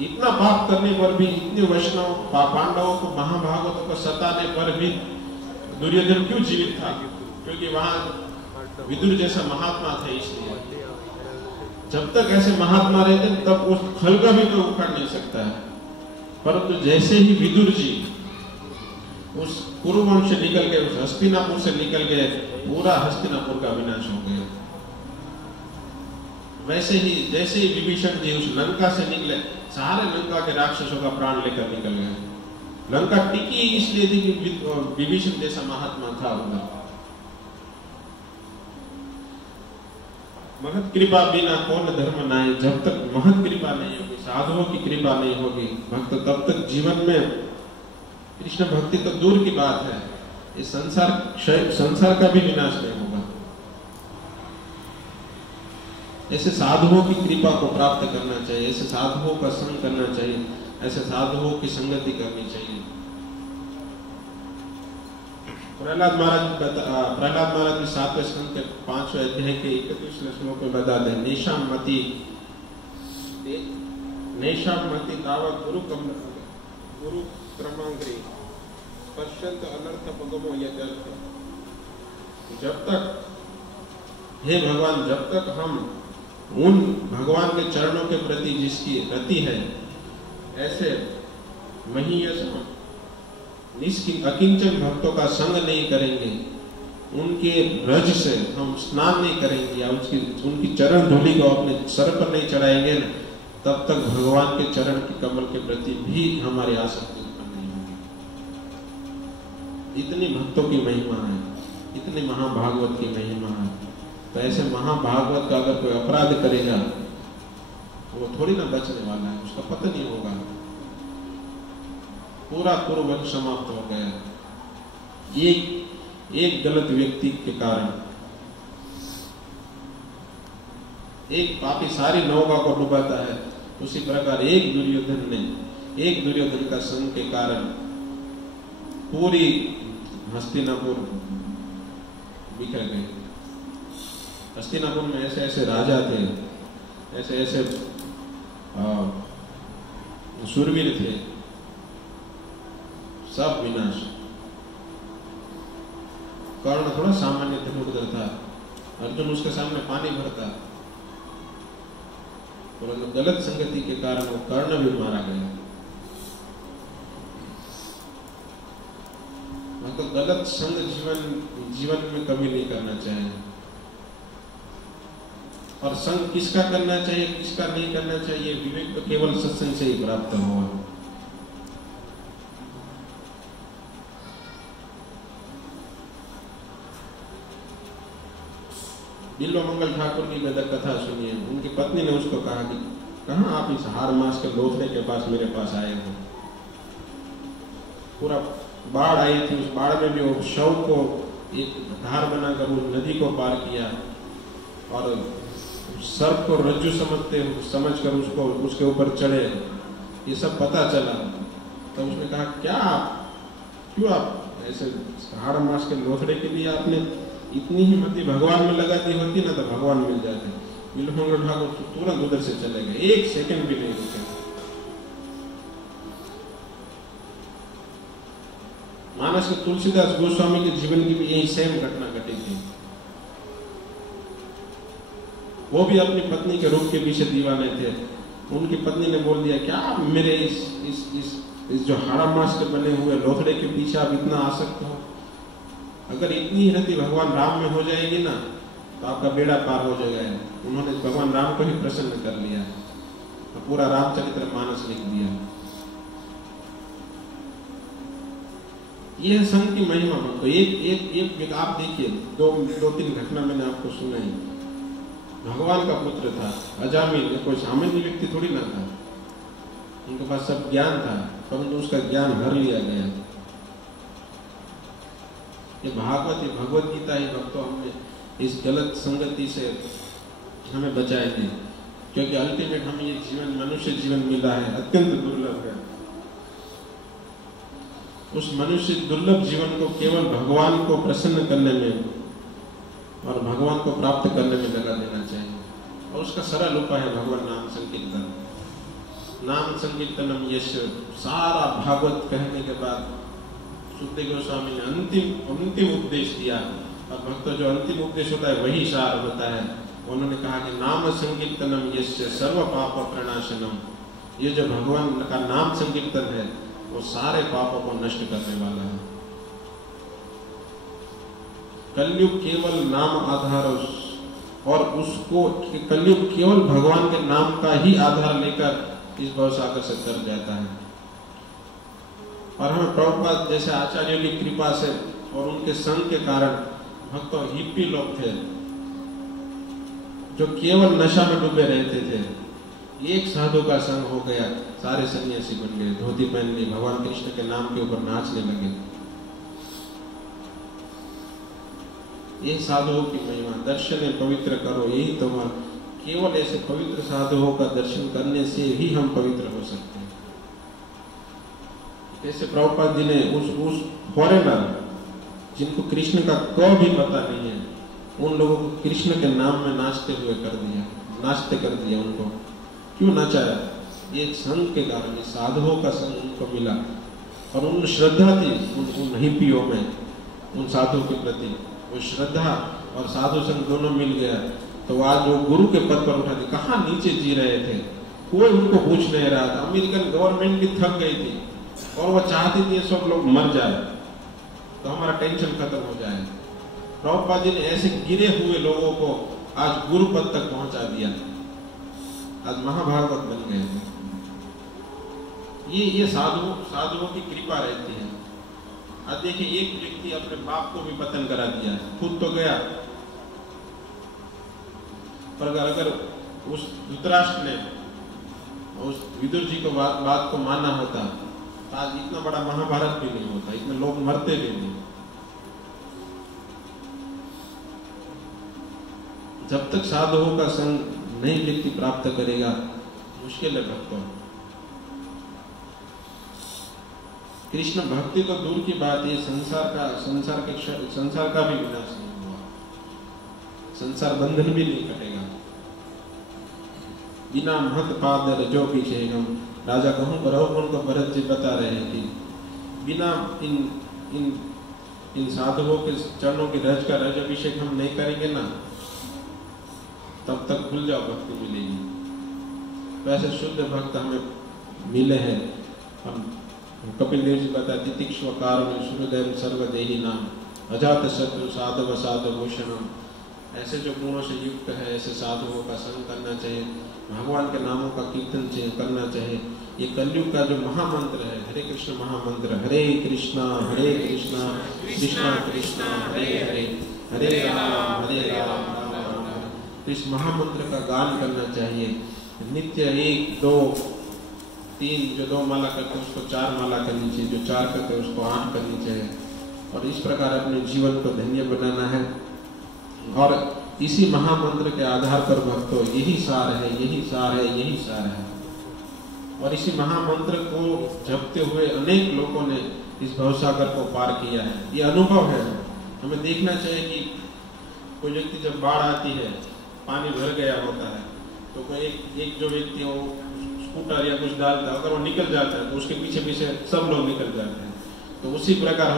इतना पाप करने पर भी, इतने वैष्णव पांडवों को, महाभागवतों को सताने पर भी दुर्योधन क्यों जीवित था? क्योंकि वहां विदुर जैसा महात्मा थे। इसलिए जब तक ऐसे महात्मा रहते तब उस खल का भी तो उखाड़ नहीं सकता है। परंतु जैसे ही विदुर जी उस कुरुवंश से निकल गए, उस हस्तिनापुर से निकल गए, पूरा हस्तिनापुर का विनाश हो गया। वैसे ही जैसे ही विभीषण जी उस लंका से निकले, सारे लंका के राक्षसों का प्राण लेकर निकल गए। लंका टिकी इसलिए थी कि विभीषण जैसा महात्मा था उधर। महत कृपा बिना कौन धर्म नाय। जब तक महत कृपा नहीं होगी, साधुओं की कृपा नहीं होगी भक्त, तब तक जीवन में कृष्ण भक्ति तो दूर की बात है, इस संसार का भी विनाश नहीं होगा। ऐसे साधुओं की कृपा को प्राप्त करना चाहिए, ऐसे साधुओं का संग करना चाहिए, ऐसे साधुओं की संगति करनी चाहिए। प्रहलाद महाराज की 7वें स्कंद के 5वें अध्याय के 31वें श्लोक में बताते हैं, नेशाम मति तावत गुरु क्रमांग्री स्पर्शंत अनर्थ पगमो यदर्थ। जब तक, हे भगवान, जब तक हम उन भगवान के चरणों के प्रति जिसकी रति है, ऐसे महीयस अकिंचन भक्तों का संग नहीं करेंगे, उनके रज से हम स्नान नहीं करेंगे या उनकी चरण धूलि को अपने सर पर नहीं चढ़ाएंगे, तब तक भगवान के चरण के कमल के प्रति भी हमारी आसक्ति उत्पन्न नहीं होगी। इतनी भक्तों की महिमा है, इतनी महाभागवत की महिमा है। तो ऐसे महाभागवत का अगर कोई अपराध करेगा तो वो थोड़ी ना बचने वाला है, उसका पतन ही होगा। पूरा कुरुवंश समाप्त हो गया एक गलत व्यक्ति के कारण। एक पापी सारी नौका को डुबाता है, उसी प्रकार एक दुर्योधन का संग के कारण पूरी हस्तिनापुर बिखर गए। हस्तिनापुर में ऐसे ऐसे राजा थे, ऐसे ऐसे शूरवीर थे, सब विनाश। कर्ण थोड़ा सामान्य धनुर्धर था, अर्जुन उसके सामने पानी भरता, परंतु गलत संगति के कारण वो कर्ण भी मारा गया। तो गलत संग जीवन में कभी नहीं करना चाहिए। और संग किसका करना चाहिए, किसका नहीं करना चाहिए, विवेक तो केवल सत्संग से ही प्राप्त हुआ। बिल्व मंगल ठाकुर की गदक कथा सुनिए। उनकी पत्नी ने उसको कहा कि कहाँ आप इस हार मास के लोथड़े के पास मेरे पास आए हो। पूरा बाढ़ आई थी, उस बाढ़ में भी वो शव को एक धार बनाकर उस नदी को पार किया और सर्प को रज्जु समझकर उसको उसके ऊपर चढ़े। ये सब पता चला तो उसने कहा क्यों आप ऐसे हाड़ मास के लोथड़े के लिए आपने इतनी हिम्मत भगवान में लगा दी होती ना तो भगवान मिल जाते। बिल्व मंगल ठाकुर तुरंत उधर से चले गए, एक सेकंड भी नहीं रुके। मानस के तुलसीदास गोस्वामी के जीवन की भी यही सेम घटना घटी थी। वो भी अपनी पत्नी के रूप के पीछे दीवाने थे। उनकी पत्नी ने बोल दिया क्या आप मेरे इस जो हाड़ा मास के बने हुए लोथड़े के पीछे आप इतना आसक्त हो। अगर इतनी रति भगवान राम में हो जाएगी ना तो आपका बेड़ा पार हो जाएगा। उन्होंने भगवान राम को ही प्रसन्न कर लिया तो पूरा रामचरित्र मानस लिख दिया। यह संघ की महिमा। तो एक आप देखिए, दो तीन घटना मैंने आपको सुनाई। भगवान का पुत्र था अजामिल, कोई सामान्य व्यक्ति थोड़ी ना था। उनके पास सब ज्ञान था परंतु उसका ज्ञान हर लिया गया। ये भगवत गीता ही भक्तों हमें इस गलत संगति से हमें बचाएगी, क्योंकि अल्टीमेट हमें ये जीवन मनुष्य जीवन मिला है, अत्यंत दुर्लभ है। उस मनुष्य दुर्लभ जीवन को केवल भगवान को प्रसन्न करने में और भगवान को प्राप्त करने में लगा देना चाहिए। और उसका सरल उपाय है भगवान नाम संकीर्तन। नाम संकीर्तनम यश। सारा भागवत कहने के बाद सुखदेव गोस्वामी ने अंतिम उपदेश दिया। और भक्तों जो अंतिम उपदेश होता है वही सार होता है। उन्होंने कहा कि नाम संकीर्तनम यस्य सर्व पाप प्रणाशनम। ये जो भगवान का नाम संकीर्तन है वो सारे पापों को नष्ट करने वाला है। कलयुग केवल नाम आधार और उसको कलयुग केवल भगवान के नाम का ही आधार लेकर इस भवसागर से तर जाता है। और हमें प्रभुपाद जैसे आचार्यों की कृपा से और उनके संग के कारण भक्तों हिप्पी लोग थे जो केवल नशा में डूबे रहते थे। एक साधु का संग हो गया, सारे सन्यासी बन गए, धोती पहन ली, भगवान कृष्ण के नाम के ऊपर नाचने लगे। ये साधुओं की महिमा। दर्शन पवित्र करो, यही तुम्हारा। केवल ऐसे पवित्र साधुओं का दर्शन करने से ही हम पवित्र हो सकते हैं। जैसे प्रभुपाद जी ने उस फॉरेनर जिनको कृष्ण का क भी पता नहीं है, उन लोगों को कृष्ण के नाम में नाचते कर दिया। उनको क्यों नचाया? ये संघ के कारण, साधुओं का संघ उनको मिला और उन श्रद्धा थी उन हिप्पियों में, उन साधुओं के प्रति वो श्रद्धा और साधु संघ दोनों मिल गया। तो आज वो गुरु के पद पर उठा दी। कहाँ नीचे जी रहे थे, कोई उनको पूछ नहीं रहा था। अमेरिकन गवर्नमेंट भी थक गई थी और वो चाहती थी सब लोग मर जाए तो हमारा टेंशन खत्म हो जाए। प्रभुपाद जी ने ऐसे गिरे हुए लोगों को आज गुरु पद तक पहुंचा दिया। आज महाभारत बन गए थे। ये साधुओं की कृपा रहती है। आज देखिए, एक व्यक्ति अपने बाप को भी पतन करा दिया, खुद तो गया, पर अगर उस धृतराष्ट्र ने उस विदुर जी को बात को माना होता तो आज इतना बड़ा महाभारत भी नहीं होता, इतने लोग मरते भी नहीं। जब तक साधुओं का संग नहीं व्यक्ति प्राप्त करेगा, मुश्किल है भक्तों। कृष्ण भक्ति तो दूर की बात है, संसार का भी विनाश नहीं हुआ। संसार बंधन भी नहीं कटेगा। बिना महत पाद रजो पीछे गम, राजा कहूँ बरहुण को भरत जी बता रहे हैं कि बिना इन साधुओं के चरणों की रज का रज अभिषेक हम नहीं करेंगे ना, तब तक भूल जाओ भक्ति मिलेगी। वैसे शुद्ध भक्त हमें मिले हैं। हम कपिल देव जी बताते तितिक्षुकार में सूर्यदेव सर्वदेही नाम, अजात शत्रु साधव साधु भूषणम। ऐसे जो गुणों से युक्त है ऐसे साधुओं का संग करना चाहिए, भगवान के नामों का कीर्तन करना चाहिए। ये कलयुग का जो महामंत्र है, हरे कृष्ण महामंत्र, हरे कृष्णा कृष्णा कृष्णा हरे हरे, हरे राम राम राम। तो इस महामंत्र का गान करना चाहिए नित्य। 1 2 3 जो 2 माला करते हैं उसको 4 माला करनी चाहिए, जो 4 करते हैं उसको 8 करनी चाहिए। और इस प्रकार अपने जीवन को धन्य बनाना है। और इसी महामंत्र के आधार पर भक्तों यही सार है, यही सार है, यही सार है। और इसी महामंत्र को जपते हुए अनेक लोगों ने इस भवसागर को पार किया है। ये अनुभव है। हमें देखना चाहिए कि कोई व्यक्ति जब बाढ़ आती है, पानी भर गया होता है, तो कोई एक जो व्यक्ति वो स्कूटर या कुछ डालता है, अगर वो निकल जाता है तो उसके पीछे पीछे सब लोग निकल जाते हैं। तो उसी प्रकार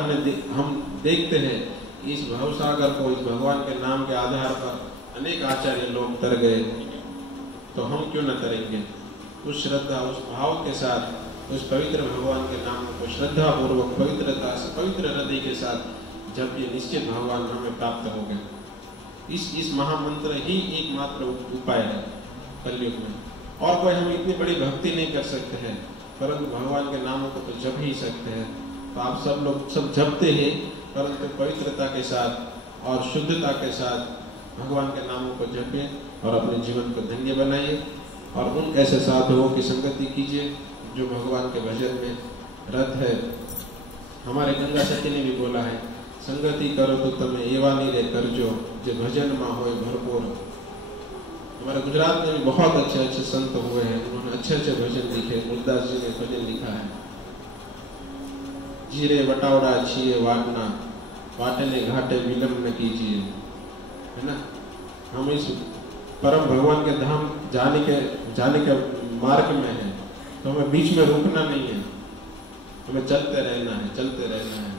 हम देखते हैं इस भवसागर को, इस भगवान के नाम के आधार पर अनेक आचार्य लोग तर गए, तो हम क्यों न तरेंगे। उस श्रद्धा, उस भाव के साथ उस पवित्र भगवान के नाम को श्रद्धा पूर्वक पवित्रता से, पवित्र हृदय के साथ जब ये निश्चित भगवान हमें प्राप्त हो गए। इस महामंत्र ही एकमात्र उपाय है कलयुग में। और कोई हम इतनी बड़ी भक्ति नहीं कर सकते हैं, परंतु भगवान के नामों को तो जप ही सकते हैं। तो आप सब लोग सब जपते हैं, परंतु पवित्रता के साथ और शुद्धता के साथ भगवान के नामों को जपें और अपने जीवन को धन्य बनाइए। और उन ऐसे साधुओं की संगति कीजिए जो भगवान के भजन में रत है। हमारे गंगा सती ने भी बोला है, संगति करो तो तमें एवानी रे करजो, जे भजन में होए भरपूर। हमारे गुजरात में भी बहुत अच्छे अच्छे संत हुए हैं, उन्होंने अच्छे अच्छे भजन लिखे। गुरदास जी ने भजन लिखा है, जीरे वटावड़ा छिए वाटना, वाटने घाटे विलम्ब न कीजिए, है ना। हम इस परम भगवान के धाम जाने के मार्ग में है, तो हमें बीच में रुकना नहीं है, हमें चलते रहना है, चलते रहना है।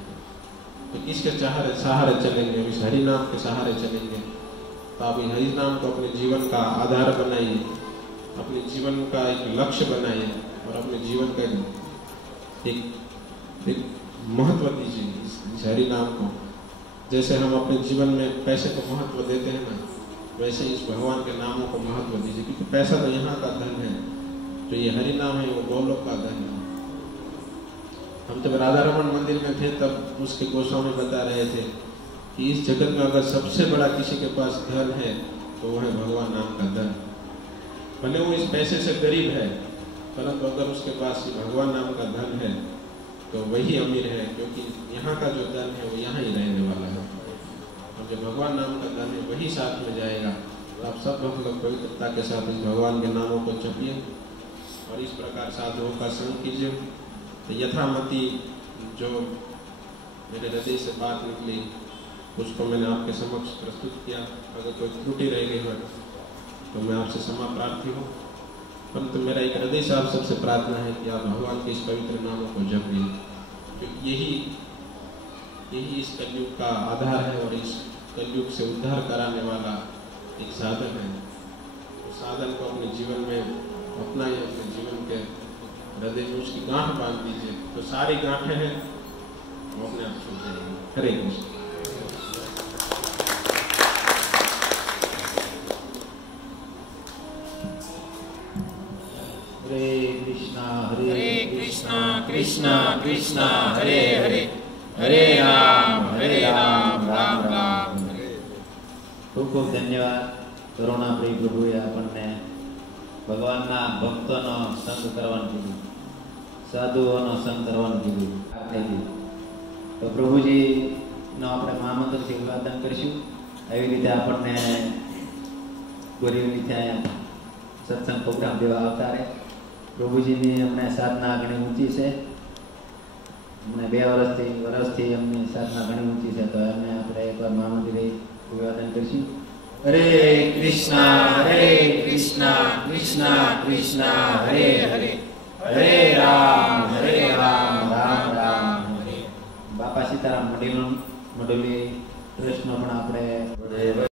तो किसके सहारे चलेंगे? इस हरि नाम के सहारे चलेंगे। तो आप हरि नाम को अपने जीवन का आधार बनाइए, अपने जीवन का एक लक्ष्य बनाइए और अपने जीवन का एक महत्व दीजिए इस हरि नाम को। जैसे हम अपने जीवन में पैसे को महत्व देते हैं ना, वैसे इस भगवान के नामों को महत्व दीजिए, क्योंकि पैसा तो यहाँ का धन है, जो ये हरि नाम है वो गोलोक का धन है। हम जब राधा रमन मंदिर में थे तब उसके गोस्वामी बता रहे थे कि इस जगत में अगर सबसे बड़ा किसी के पास धन है तो वो है भगवान नाम का धन। भले वो इस पैसे से गरीब है, परंतु अगर उसके पास भगवान नाम का धन है तो वही अमीर है, क्योंकि यहाँ का जो धन है वो यहाँ ही रहने वाला है। और जो भगवान नाम का धन है वही साथ में जाएगा। तो आप सब लोग पवित्रता के साथ इस भगवान के नामों को जपिए और इस प्रकार साधुओं का संग कीजिए। तो यथामति जो मेरे हृदय से बात निकली उसको मैंने आपके समक्ष प्रस्तुत किया। अगर कोई त्रुटि रह गई हो तो मैं आपसे क्षमा प्रार्थी हूँ, परंतु मेरा एक हृदय से आप सबसे प्रार्थना है कि आप भगवान के इस पवित्र नामों को जपिए, क्योंकि यही इस कलयुग का आधार है और इस कलयुग से उद्धार कराने वाला एक साधन है। तो साधन को अपने जीवन में अपनाइए, अपने जीवन के हृदय में उसकी गांठ बांध दीजिए, तो सारी गांठें हैं वो अपने आप छूट जाएंगी। हरे कृष्ण। हरे कृष्णा कृष्णा कृष्णा हरे हरे, हरे राम राम राम हरे। खूब खूब धन्यवाद। करुणाप्रिय प्रभुए આપણને ભગવાનના ભક્તોનો સંગ કરવાનું કીધું, સાધુઓનો સંગ કરવાનું કીધું. તો પ્રભુજીનો આપણે મહામંત્રથી અભિવાદન કરીશું. એવી રીતે આપણને ગોરીઓની ત્યાં સત્સંગ પ્રોગ્રામ દેવા આવતા રહે. પ્રભુજીની અમને સાધના ઘણી ઊંચી છે. અમને 2 વર્ષથી અમની સાધના ઘણી ઊંચી છે, તો એમને આપણે એકવાર મહામંત્રી અભિવાદન કરીશું. હરે કૃષ્ણ કૃષ્ણ કૃષ્ણ હરે હરે હરે રામ રામ રામ હરે. બાપા સીતારામ મંડળી ટ્રસ્ટનો પણ આપણે